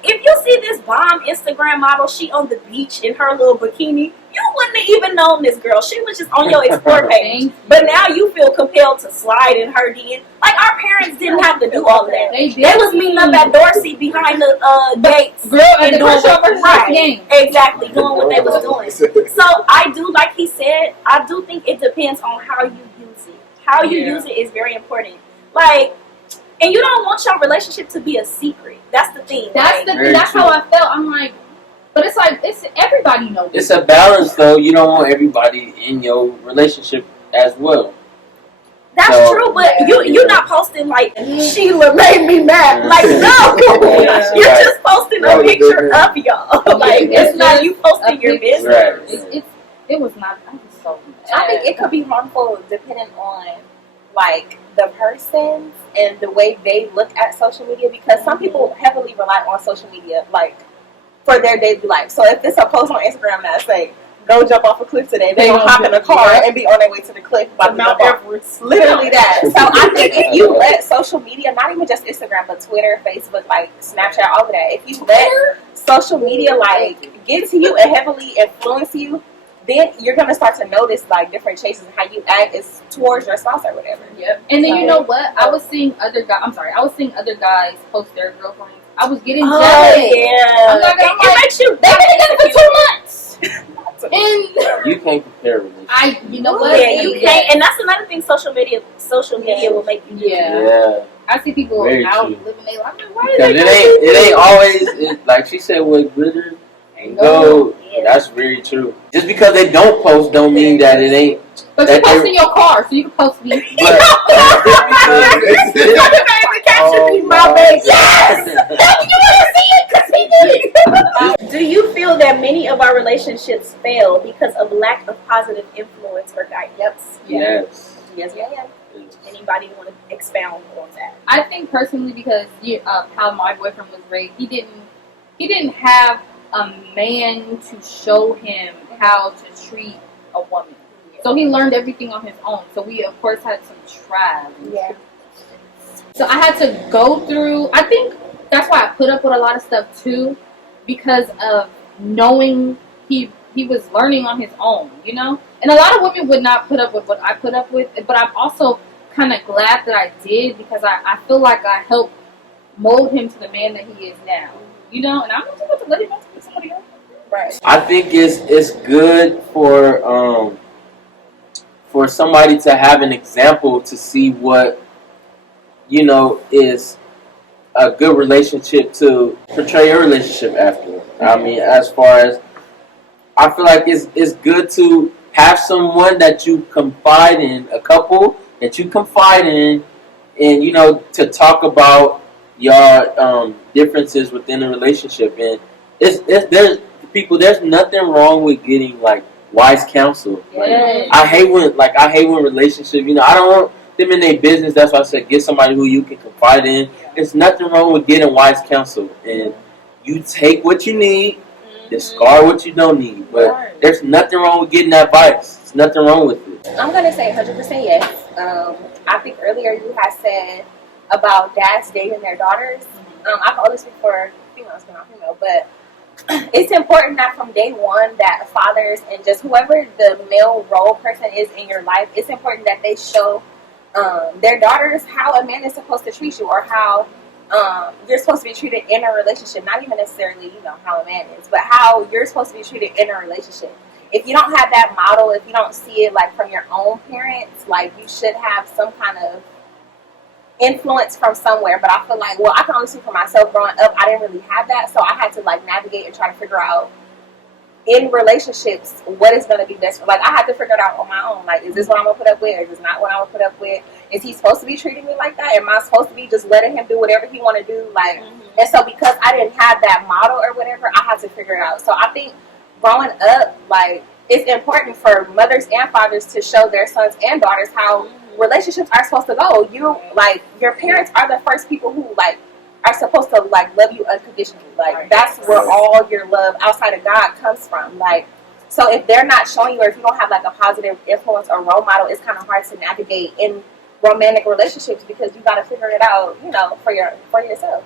If you see this bomb Instagram model, she on the beach in her little bikini, you you wouldn't have even known this girl. She was just on your explore page. Thank But now you feel compelled to slide in her DM. Like, our parents didn't have to do all of that. They They was meeting up at Dorsey behind the gates. Girl, at And the doing Crenshaw what, versus right, game. exactly, doing what they was doing. So I do, like he said, I do think it depends on how you use it. How you use it is very important. Like, and you don't want your relationship to be a secret. That's the thing. That's like, that's how I felt. I'm like, but it's like it's everybody knows. It's a balance, though. You don't want everybody in your relationship as well. That's So, true, but you're not posting like Sheila made me mad. Like, no, you're just posting a picture of y'all. Like, it's not you posting your business. Right. It was not. I was so mad. I think it could be harmful depending on like the person and the way they look at social media, because some people heavily rely on social media like for their daily life. So if it's a post on Instagram that say go jump off a cliff today, they gonna hop in the car and be on their way to the cliff by Mount Everest. Literally that. So I think if you let social media, not even just Instagram, but Twitter, Facebook, like Snapchat, all of that, if you let social media like get to you and heavily influence you, then you're gonna start to notice like different changes in how you act is towards your spouse or whatever. Yep. And then you know what? I was seeing other guys. I'm sorry. I was seeing other guys post their girlfriends. I was getting jealous. Yeah. It makes you. They've been together for 2 months. And You can't compare relationships. you know what? Yeah, you can't. And that's another thing. Social media will make you do. Yeah. I see people Very out true. living their life. I'm like, why is Because it ain't always, like she said, what glitter ain't gold. Yeah. That's very true. Just because they don't post don't mean that it ain't. But you post in your car, so you can post me. But My baby. Yes! You want to see it? Because he did it. Do you feel that many of our relationships fail because of lack of positive influence or guidance? Yes. Yes, yeah. Anybody want to expound on that? I think personally, because how my boyfriend was raised, he didn't have a man to show him how to treat a woman. So he learned everything on his own. So we of course had some trials. Yeah. So I had to go through. I think that's why I put up with a lot of stuff too, because of knowing he was learning on his own, you know. And a lot of women would not put up with what I put up with, but I'm also kind of glad that I did, because I feel like I helped mold him to the man that he is now, you know. And I'm not supposed to let him to somebody else. Right. I think it's good for somebody to have an example to see what, you know, is a good relationship to portray your relationship after. I mean, as far as, I feel like it's good to have someone that you confide in, a couple that you confide in, and, you know, to talk about your differences within the relationship. And there's nothing wrong with getting like wise counsel. Yes. I hate when relationships, you know, I don't want them in their business. That's why I said get somebody who you can confide in. There's nothing wrong with getting wise counsel, and you take what you need, discard what you don't need. But there's nothing wrong with getting advice. There's nothing wrong with it. I'm gonna say 100% yes. I think earlier you had said about dads dating their daughters. I can only speak for females, not female, but it's important that from day one that fathers and just whoever the male role person is in your life, it's important that they show their daughters how a man is supposed to treat you, or how you're supposed to be treated in a relationship. Not even necessarily, you know, how a man is, but how you're supposed to be treated in a relationship. If you don't have that model, if you don't see it like from your own parents, like you should have some kind of influence from somewhere. But I feel like, well, I can only speak for myself. Growing up, I didn't really have that, so I had to like navigate and try to figure out in relationships what is going to be best. Like I had to figure it out on my own. Like, is this what I'm gonna put up with? Is this not what I'm gonna put up with? Is he supposed to be treating me like that? Am I supposed to be just letting him do whatever he want to do? Like, and so because I didn't have that model or whatever, I had to figure it out. So I think growing up, like, it's important for mothers and fathers to show their sons and daughters how relationships are supposed to go. You, like, your parents are the first people who, like, are supposed to, like, love you unconditionally. Like, that's where all your love outside of God comes from. Like, so if they're not showing you, or if you don't have, like, a positive influence or role model, it's kind of hard to navigate in romantic relationships, because you got to figure it out, you know, for yourself.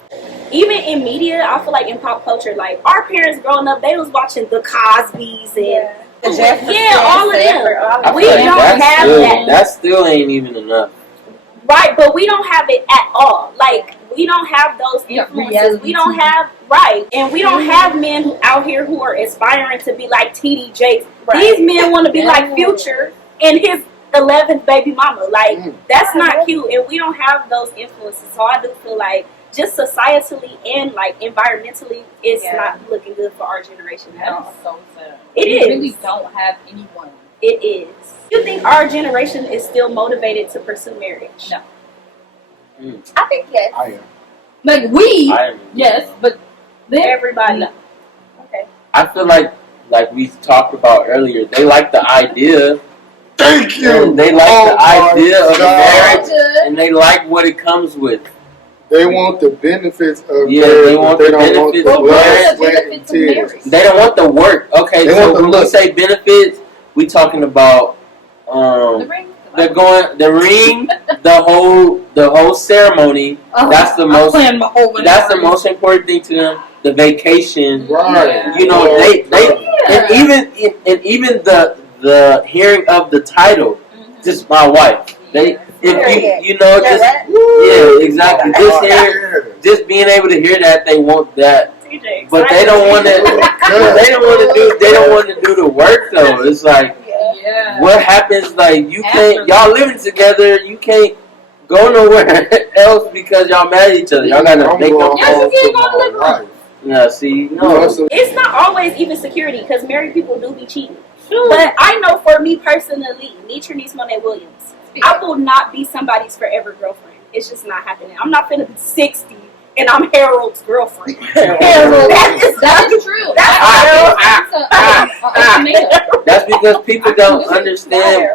Even in media, I feel like in pop culture, like our parents growing up, they was watching the Cosbys and Yeah, all of them. I We feel like don't that's have still, that. That still ain't even enough. Right, but we don't have it at all. Like, we don't have those Yeah, influences. reality We don't TV. have, and we don't have men who out here who are aspiring to be like TD Jakes. Right. These men want to be like Future and his 11th baby mama. Like, that's not cute, and we don't have those influences. So I do feel like just societally and like environmentally, it's not looking good for our generation. That's so sad. It We is. really don't have anyone. It is. You think our generation is still motivated to pursue marriage? No. I think yes. I am. Like we, I am. yes, but then Everybody. no. Okay. I feel like we talked about earlier, they like the idea. Thank you. And they like the my idea of God. marriage, and they like what it comes with. They want the benefits of Yeah, marriage. they want They the don't want benefits the of What blood, are the sweat, and benefits of tears. marriage? They don't want the work. Okay, They so want the when we look. say benefits, we talking about The ring. the ring, the whole ceremony. Oh, That's the I'm most. planning my whole wedding That's the party. most important thing to them. The vacation. Right. You know, they and even the hearing of the title. Just my wife. They if you know just exactly. Just being able to hear that, they want that. But they don't want to. They don't want to do the work though. It's like, what happens? Like you can't. Y'all living together. You can't go nowhere else because y'all mad at each other. Y'all gotta make up. Yes, you can't go to live life. Yeah. See, no. It's not always even security because married people do be cheating. But I know for me personally, Trinice Monet Williams, I will not be somebody's forever girlfriend. It's just not happening. I'm not finna be 60 and I'm Harold's girlfriend. Harold, That is true. That's because people don't understand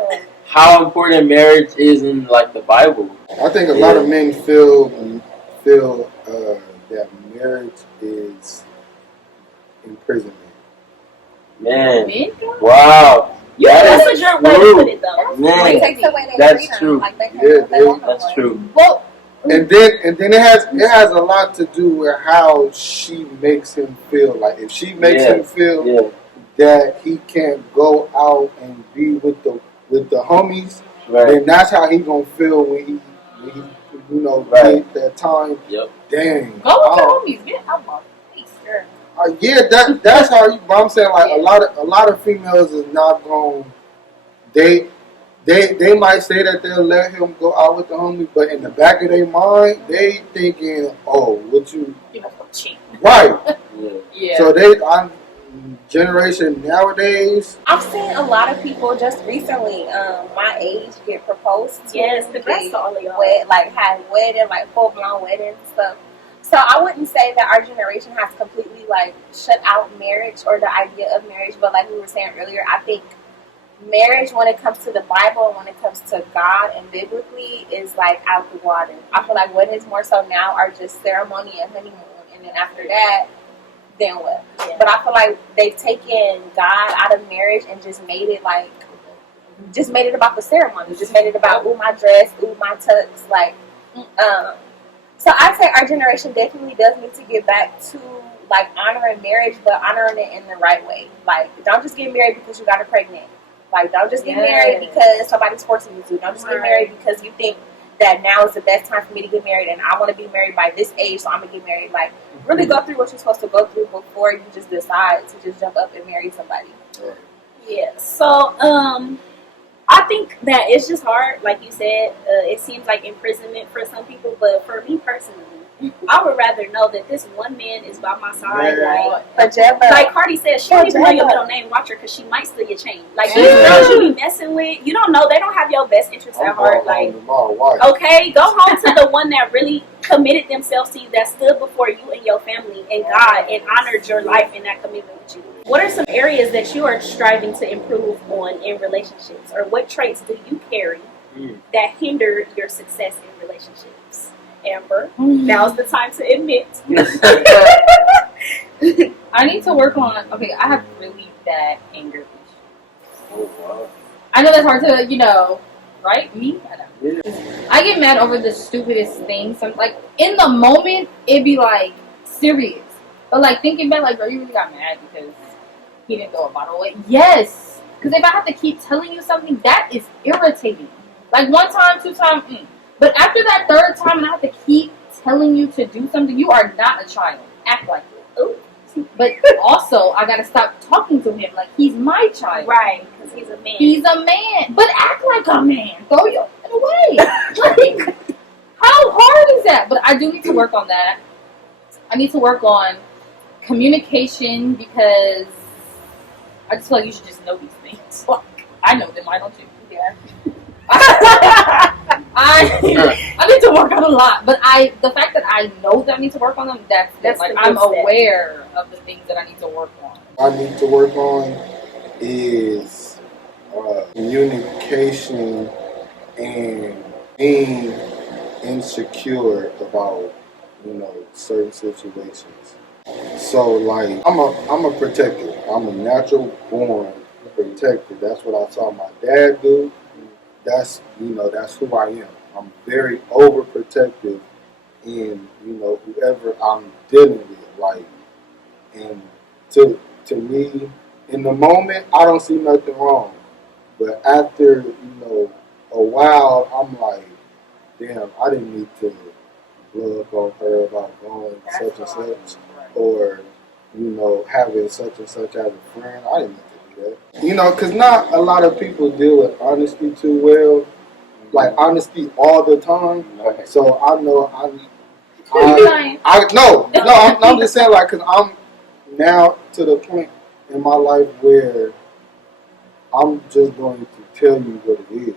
how important marriage is in like the Bible. I think a lot of men feel that marriage is imprisonment. Man, wow. That's a good way to put it though. Man, that's true. That's true. Well, And then it has a lot to do with how she makes him feel. Like if she makes him feel that he can't go out and be with the homies, then that's how he gonna feel when he take that time. Yep. Dang. go with the homies. Get out my face, girl. That's how you. But I'm saying like a lot of females is not going. They might say that they'll let him go out with the homie, but in the back of their mind, they thinking, oh, what you cheat. right? Yeah. So generation nowadays. I've seen a lot of people just recently, my age, get proposed to. Yes, congrats to all of y'all. Like had wedding, like full blown weddings and stuff. So I wouldn't say that our generation has completely like shut out marriage or the idea of marriage, but like we were saying earlier, I think marriage, when it comes to the Bible and when it comes to God and biblically, is like out the water. I feel like weddings more so now are just ceremony and honeymoon, and then after that, then what? Yeah. But I feel like they've taken God out of marriage and just made it about the ceremony. Just made it about, ooh, my dress, ooh, my tux, like. So I'd say our generation definitely does need to get back to like honoring marriage, but honoring it in the right way. Like, don't just get married because you got her pregnant. Like, don't just get married because somebody's forcing you to. Don't just get married because you think that now is the best time for me to get married and I want to be married by this age, so I'm going to get married. Like, really go through what you're supposed to go through before you just decide to just jump up and marry somebody. Yeah, so, I think that it's just hard, like you said. It seems like imprisonment for some people, but for me personally, I would rather know that this one man is by my side. Like Cardi said, she don't even know your middle name. Watch her, because she might steal your chain. Like these girls you be messing with, you don't know. They don't have your best interests at heart. Like, okay, go home to the one that really committed themselves to you, that stood before you and your family and God and honored your life in that commitment with you. What are some areas that you are striving to improve on in relationships, or what traits do you carry that hinder your success in relationships? Amber, now's the time to admit. I need to work on. Okay, I have really bad anger issues. I know that's hard to, right? Me, I know. I get mad over the stupidest things. I'm like, in the moment, it'd be like serious, but like thinking back, like, bro, you really got mad because he didn't throw a bottle away. Yes, Because if I have to keep telling you something, that is irritating. Like 1 time, 2 times, But after that 3rd time and I have to keep telling you to do something, you are not a child. Act like it. Ooh. But also, I gotta stop talking to him like he's my child. Right, because he's a man. He's a man. But act like a man. Throw you away. Like, how hard is that? But I do need to work on that. I need to work on communication because I just feel like you should just know these things. Like, I know them. Why don't you? Yeah. I need to work on a lot, but the fact that I know that I need to work on them, that's like I'm aware of the things that I need to work on. I need to work on is communication and being insecure about certain situations. So like I'm a protector. I'm a natural born protector. That's what I saw my dad do. That's that's who I am. I'm very overprotective in whoever I'm dealing with. Like, and to me, in the moment, I don't see nothing wrong. But after a while, I'm like, damn, I didn't need to blow up on her about going such and such, or having such and such as a friend. I didn't need to do that. Because not a lot of people deal with honesty too well. Like honesty all the time. So I know I'm just saying, like, because I'm now to the point in my life where I'm just going to tell you what it is.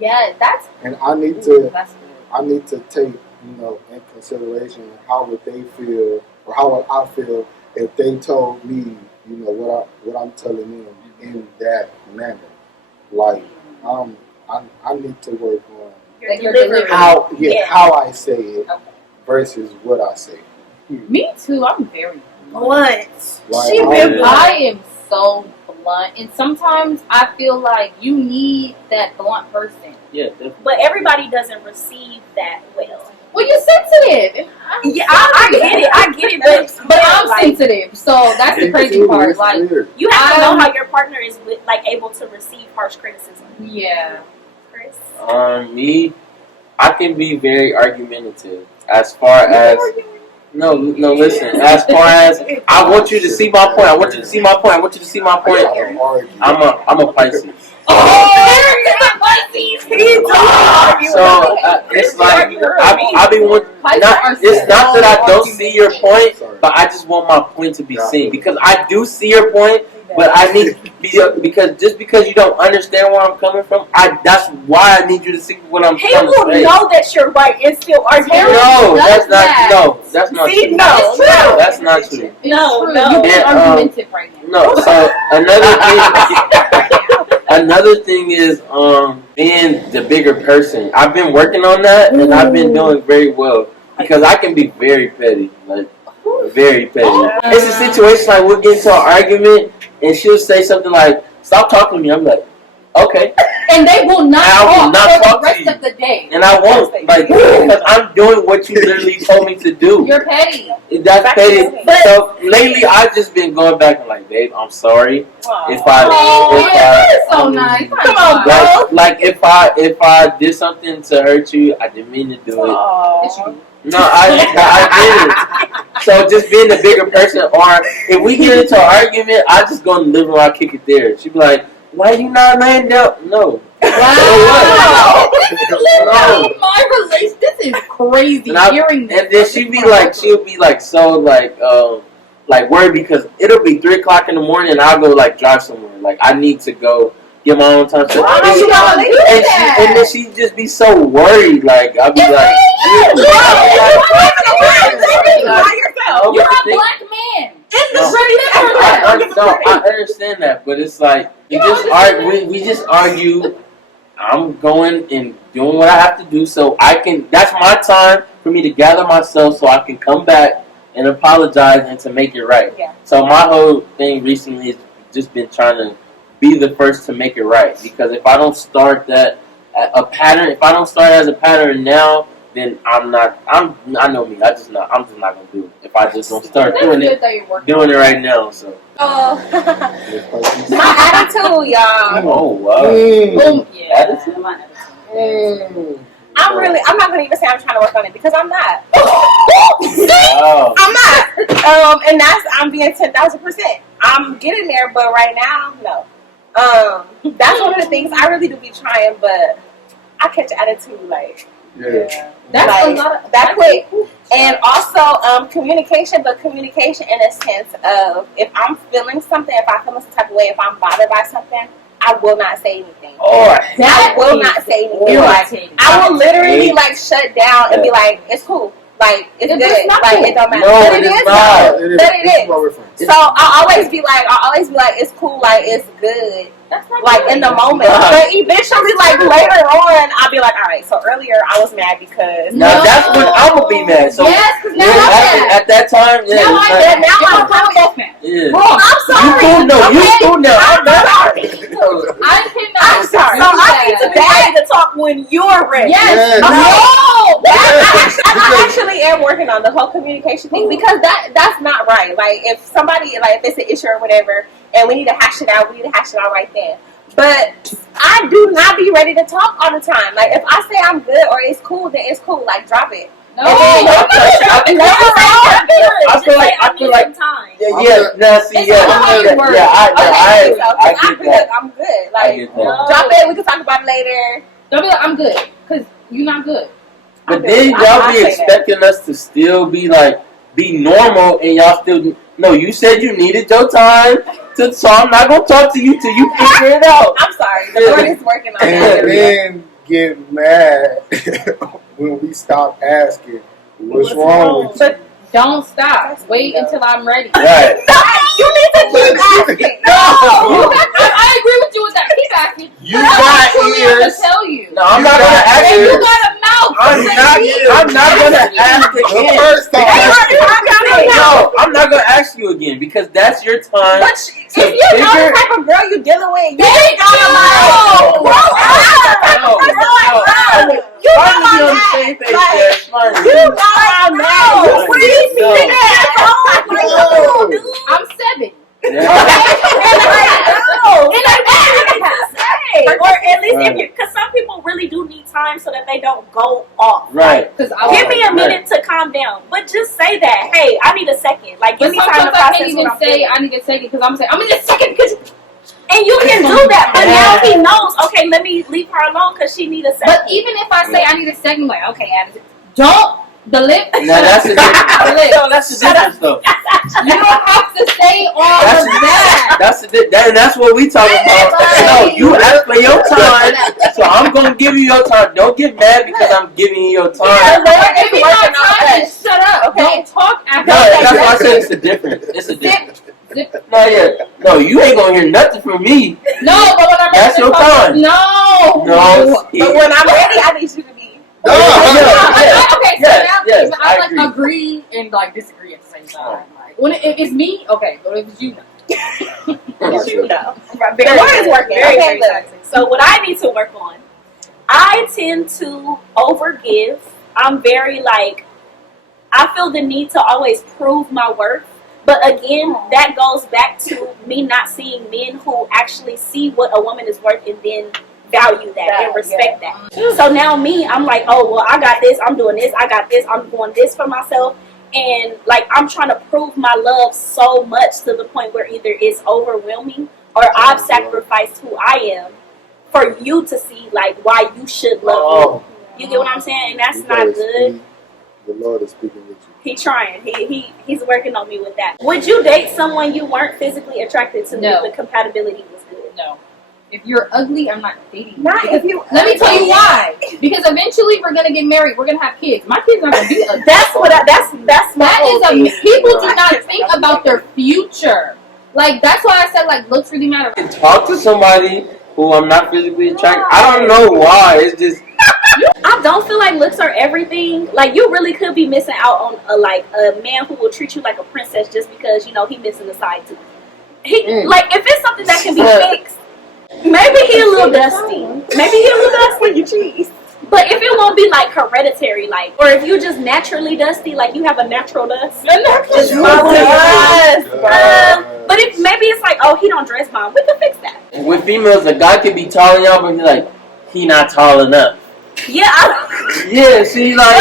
Yeah, and I need to take in consideration how would they feel or how would I feel if they told me what I'm telling them in that manner. Like I need to work on your delivery. How I say it versus what I say. Me too. I'm very blunt. I am so blunt, and sometimes I feel like you need that blunt person. Yeah, definitely. But everybody doesn't receive that well. Well, you're sensitive. I get it, but I'm sensitive, so that's the crazy part. Like, you have to know how your partner is able to receive harsh criticism. Yeah. Chris? Me, I can be very argumentative as far as no. Listen, as far as I want you to see my point. I want you to see my point. I want you to see my point. I'm a Pisces. So it's like I be want. It's not that I don't see your point, but I just want my point to be seen because I do see your point. But I need because just because you don't understand where I'm coming from, that's why I need you to see what I'm trying to say. He will know that you're right and still argue. No, that's not see, true. No, that's not true. No. You're being argumentative right now. No, so another thing is being the bigger person. I've been working on that and I've been doing very well because I can be very petty, like very petty. It's a situation like we'll get into an argument and she'll say something like, "Stop talking to me." I'm like, "Okay." And they will not talk for the rest of the day. And I won't, like, because I'm doing what you literally told me to do. You're petty. That's petty. So lately, I've just been going back and like, "Babe, I'm sorry if I so nice. Come on, bro. Like if I did something to hurt you, I didn't mean to do it. No, I did it. So just being the bigger person, or if we get into an argument, I just go in the living room, I kick it there. She'd be like, "Why you not laying down?" No. Wow. My relation. This is crazy. Hearing this. And then she'll be like so like worried because it'll be 3:00 in the morning and I'll go like drive somewhere. Like I need to go get my own time. And then she just be so worried. Like I'll be like, "You're a black man." I understand that, but it's like we just argue. I'm going and doing what I have to do so I can. That's my time for me to gather myself so I can come back and apologize and to make it right. Yeah. So my whole thing recently has just been trying to be the first to make it right, because if I don't start that pattern, if I don't start as a pattern now, then I know me. I'm just not gonna do it. If I just don't start doing it right now. So my attitude attitude, y'all. Oh wow. Yeah. Attitude? My attitude. I'm not gonna even say I'm trying to work on it because I'm not. Wow. I'm not. And I'm being 10,000%. I'm getting there, but right now, no. That's one of the things I really do be trying, but I catch attitude like That's like, a lot of that quick. And also communication, but communication in a sense of if I'm feeling something, if I feel some type of way, if I'm bothered by something, I will not say anything. I will not say anything. Like, I will literally like shut down and be like, it's cool. Like, it's good. Like, it don't matter. No, but it is not. not. But it is. So I always be like, it's cool. Like, it's good. That's not Like, good. in the moment. But eventually, like, later on, I'll be like, all right, so earlier I was mad because. Now that's when I'm gonna be mad. So yes, because now I'm mad. at that time, yeah. Now I'm mad. Now I'm both mad. Yeah. Wrong. I'm sorry. You cool? No, you cool now. I'm sorry. I cannot. I'm sorry. So I need to be ready to talk when you're ready. Yes. No. No. I actually am working on the whole communication thing because that's not right. Like if somebody if it's an issue or whatever, and we need to hash it out, we need to hash it out right then. But I do not be ready to talk all the time. Like if I say I'm good or it's cool, then it's cool. Like drop it. No. I feel like time. yeah. Now see, It's yeah, not how you work. I I'm get that. I'm good. I Like get that. drop it. We can talk about it later. Don't be like, I'm good. Because you're not good. But then y'all be expecting us to still be like be normal, and y'all still no. You said you needed your time, so I'm not gonna talk to you till you figure it out. I'm sorry. The Lord is working on that. And then get mad when we stop asking, what's wrong with you? But Don't stop. Wait until I'm ready. Right. you need to keep asking. I agree with you with that. Keep asking. You But I got actually have ears. to tell you. No, I'm not gonna ask And you you. got a mouth. I'm not gonna ask The again. first time. No, I'm not gonna ask you again because that's your time. But if you know the type of girl you dealing with, you ain't gotta No. grow up. You know Finally on the I'm same page, mad. Jess. Finally. You know I'm mad. You freeze me. No. I'm 7. Or at least if you, because some people really do need time so that they don't go off. Right. Because Give me a minute to calm down, but just say that. Hey, I need a second. Like give But me time sometimes to I process can't even what I'm say feeling. I need a second because I'm saying I'm in a second because. And you can do that, but now he knows. Okay, let me leave her alone because she need a second. But even if I say I need a second, like okay, don't the lip. Now that's a difference. The lip. No, that's the difference though. You don't have to say all That's of that. that's what we talking about. No, you ask for your time, so I'm gonna give you your time. Don't get mad because I'm giving you your time. If it's not time, then shut up. Okay. Don't talk after No, that. that's why I said it's a difference. It's a difference. Zip. No, yeah. No, you ain't gonna hear nothing from me. No, but when I'm That's ready your to talk, time. No. No. But when I'm ready, I need you to be. Okay, so now yes, I I like agree. agree and like disagree at the same time. Like when if it's me, okay, but if it's you, no. You know. Very, The Lord is working. Very, Okay, very look. toxic. So what I need to work on, I tend to overgive. I'm very like, I feel the need to always prove my worth. But again, that goes back to me not seeing men who actually see what a woman is worth and then value that and respect that. So now me, I'm like, oh, well, I got this. I'm doing this. I got this. I'm doing this for myself. And like, I'm trying to prove my love so much to the point where either it's overwhelming or I've sacrificed who I am for you to see like why you should love me. You get what I'm saying? And that's not good. The Lord is speaking with you. He's trying. He's working on me with that. Would you date someone you weren't physically attracted to No. if the compatibility was good? No. If you're ugly, I'm not dating you. Not if you. Let me tell you why. Because eventually we're gonna get married. We're gonna have kids. My kids aren't gonna be ugly. That's my That whole is thing. people do not think about their future. Like that's why I said like looks really matter. Talk to somebody who I'm not physically attracted. I don't know why. It's just I don't feel like looks are everything. Like you really could be missing out on a man who will treat you like a princess just because he missing a side tooth. Like if it's something that can be fixed, maybe he a little dusty. Maybe he a little dusty. You cheese. But if it won't be like hereditary, like, or if you just naturally dusty, like you have a natural dust. Just Yes. but if maybe it's like, oh, he don't dress bomb, we can fix that. with females, a guy could be tall enough, but he's like, he not tall enough. Yeah, Yeah, she's like,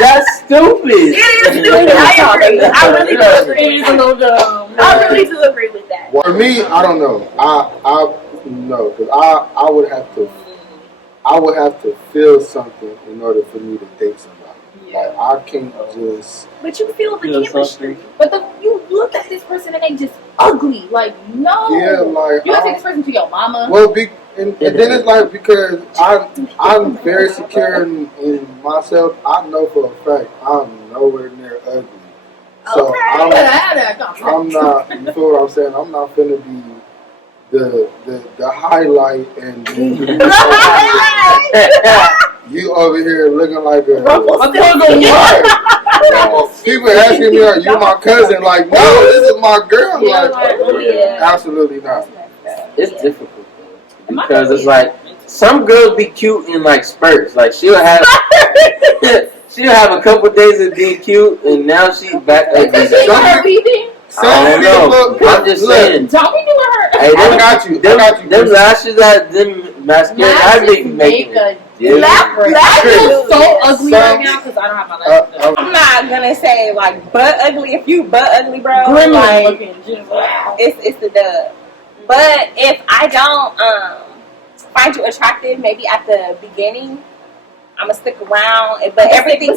that's stupid. it is stupid. I agree. I really do agree. It is a little dumb. I really do agree with that. For me, I don't know. I no, because I would have to feel something in order for me to date somebody. Yeah. Like I can't just. But you feel the Feel chemistry. something. But you look at this person and they just ugly. Like, no. Yeah, like You gotta take this person to your mama. well, and then it's like because I'm very secure in myself. I know for a fact I'm nowhere near ugly. So Okay. You better have that confidence. I'm not. You feel what I'm saying? I'm not finna be the highlight and you over here looking like a. People asking me, "Are you my cousin?" Like, no, this is my girl. Yeah, Like, like, oh, yeah. absolutely not. It's difficult though, because it's like some girls be cute in like spurts. Like she'll have a couple days of being cute, and now she's back ugly. Because she her weaving. I don't know. I'm just saying. Don't be doing her. Hey, I got you. Them lashes that them mascara I be making. Yeah. Lashes so ugly right now because I don't have my lashes. I'm not gonna say like butt ugly. If you butt ugly, bro, Gremlin like looking. Just wow. it's the dub. But if I don't find you attractive, maybe at the beginning, I'm gonna stick around. But everything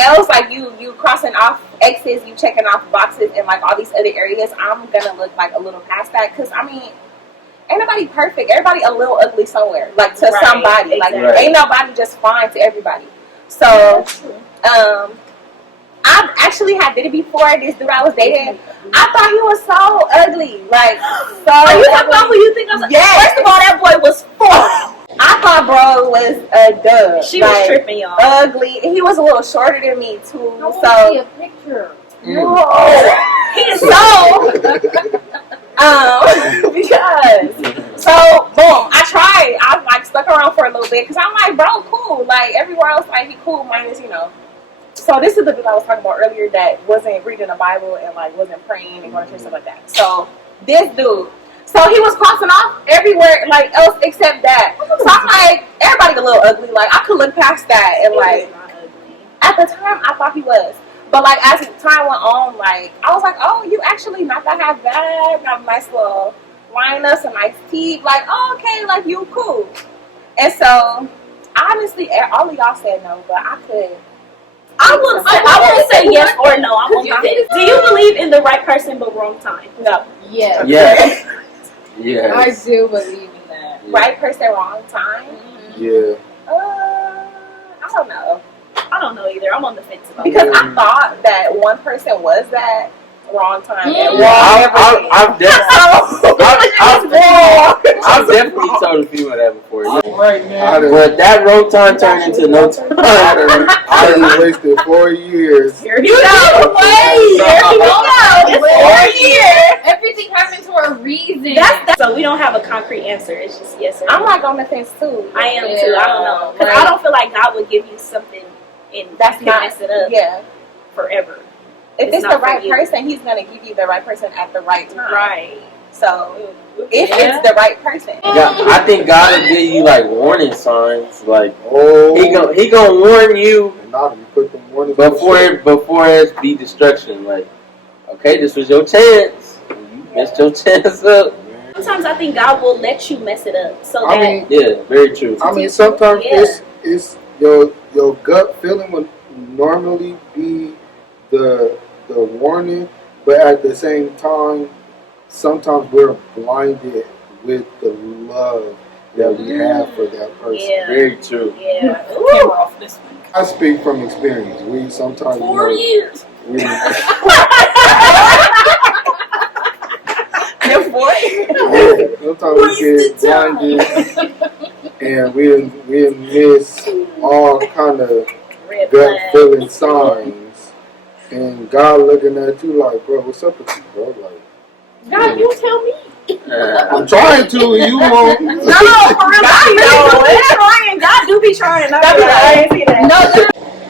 else, like you crossing off X's, you checking off boxes, and like all these other areas, I'm gonna look like a little past that. Cause I mean, ain't nobody perfect. Everybody a little ugly somewhere, like to somebody. Like ain't nobody just fine to everybody. So, I actually did it before. This dude I was dating, I thought he was so ugly, like so. Are you talking about who you think I was? Yes. First of all, that boy was 4. I thought bro was a dub. She was tripping, y'all. Ugly. He was a little shorter than me too. I want to So see a picture. He is because boom, I tried. I like stuck around for a little bit because I'm like, bro, cool. Like everywhere else, like he cool minus, So this is the dude I was talking about earlier that wasn't reading the Bible and like wasn't praying and going to church, stuff like that. So this dude, so he was crossing off everywhere like else except that. So I'm like, everybody a little ugly. Like I could look past that and like at the time I thought he was. But like as time went on, like I was like, oh, you actually not that half bad. Got a nice little lineup, some nice teeth. Like, oh, okay, like you cool. And so honestly, all of y'all said no, but I could. I will say yes or no. I'm on this. Do you believe in the right person but wrong time? No. Yeah. Yes. Yes. I do believe in that. Right person, wrong time. Yeah. I don't know. I don't know either. I'm on the fence about Because it. I thought that one person was that wrong time. And Yeah, wrong I've definitely told a few of that before. Yeah. Right, man. But that wrong time turned into no time. I done wasted 4 years. Here we go. Wait. Here we go. It's 4 years. Everything happened for a reason. So we don't have a concrete answer. It's just yes or no. I'm like on the fence too. I am too. I don't know. Because I don't feel like God would give you something and That's you not can mess it up forever. If it's the not for right you. person, he's gonna give you the right person at the right time. Right. So if it's the right person, I think God will give you like warning signs. Like Oh, he gonna warn you and now you put them warnings before it be destruction. Like, okay, this was your chance. You messed your chance up. Sometimes I think God will let you mess it up. So I that mean, Yeah, very true. I mean, sometimes it's your gut feeling would normally be the warning, but at the same time, sometimes we're blinded with the love that we have for that person. Yeah. Very true. Yeah. Camera off this one. I speak from experience. We sometimes 4 years. we, sometimes we get blinded and we miss all kind of Red gut flag. feeling signs, and God looking at you like, bro, what's up with you, bro? Like, God, you tell me. I'm trying to, and you won't. No, for real. God be trying. God do be trying. I ain't see that. No.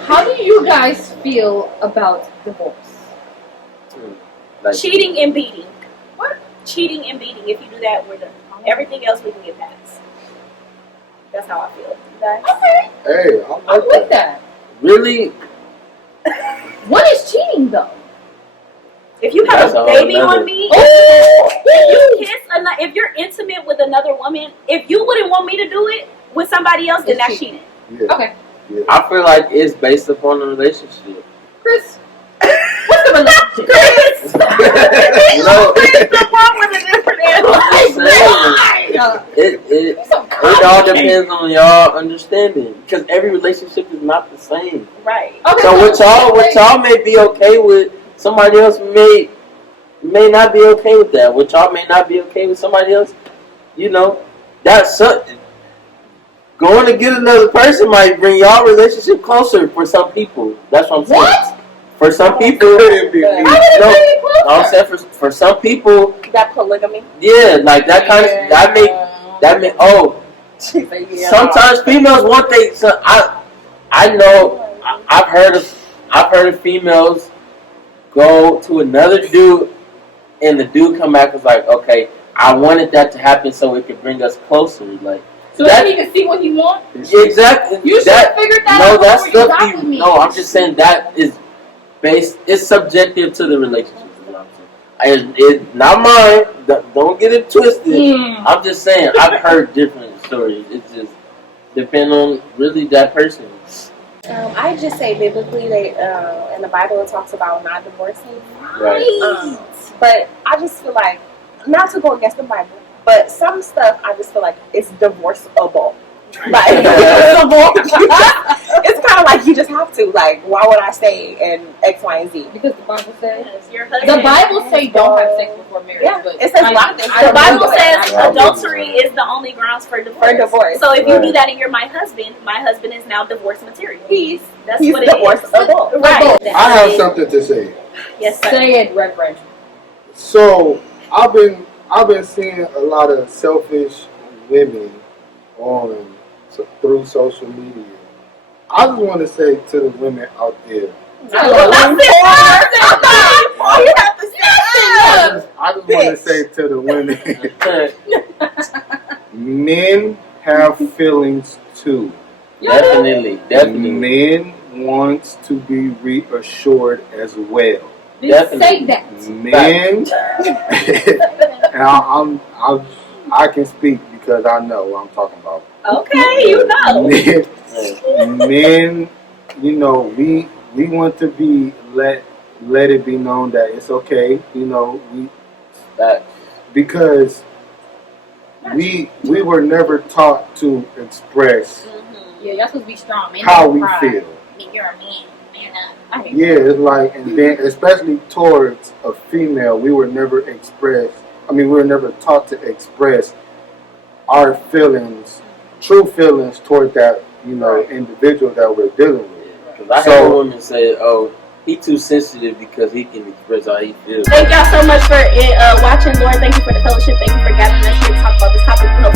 How do you guys feel about divorce? Like, Cheating and beating. What? Cheating and beating. If you do that, we're done. Everything else we can get past. That's how I feel. You guys? Okay, Hey, I I'm like with that. that. Really? What is cheating though? If you That's have a a whole baby nother- on me, if you kiss if you're intimate with another woman, if you wouldn't want me to do it with somebody else, then It's that's cheating. cheating. Yeah. Okay, Yeah. I feel like it's based upon the relationship. Chris, what's the relationship? Chris! No. What's wrong with a different animal? I'm just saying, it all depends on y'all understanding, because every relationship is not the same. Right. Okay, So what y'all may be okay with, somebody else may not be okay with that. What y'all may not be okay with, somebody else, you know, that's something. Going to get another person might bring y'all relationship closer for some people. That's what I'm saying. What? For some people, Couldn't be me. How did No, it bring you I'm closer? saying for some people, That polygamy. yeah, like that kind of that make sometimes females want they. So I know I've heard of females go to another dude, and the dude come back and was like, okay, I wanted that to happen so it could bring us closer, like. So that he can see what he wants. Exactly. You should have figured that out that's before you got stuff. with me. No, I'm just saying that is based. It's subjective to the relationship. Is what I'm saying. It's not mine. Don't get it twisted. I'm just saying I've heard different stories. It's just depending on really that person. I just say biblically, they in the Bible it talks about not divorcing. Right. But I just feel like, not to go against the Bible, but some stuff I just feel like it's divorceable. Like it's kind of like you just have to. Like, why would I stay in X, Y, and Z? Because the Bible says Your the husband. Bible say don't have sex before marriage. Yeah, but it says a lot of things. The Bible says I- adultery is the only grounds for divorce. For divorce. So if you Right. do that and you're my husband is now divorce material. He's That's he's what it is. divorceable. Right. I have something to say. Yes, sir. Say it, Reverend. So I've been seeing a lot of selfish women through social media. I just want to say to the women out there, I just want to say to the women, men have feelings too. Definitely. Men wants to be reassured as well. Say that. Men, and I can speak because I know what I'm talking about. Okay, you know. Men, you know, we want to be let it be known that it's okay, you know, because we were never taught to express Yeah, y'all supposed to be strong, man. how Don't we cry. feel. I mean, you're a man. Man up. I mean, Yeah, it's like, and then especially towards a female, we were never taught to express our feelings, true feelings toward that, you know, individual that we're dealing with. Because I heard women say, "Oh, he too sensitive because he can express how he feels." Thank y'all so much for watching, Lord. Thank you for the fellowship. Thank you for gathering us here to talk about this topic. We hope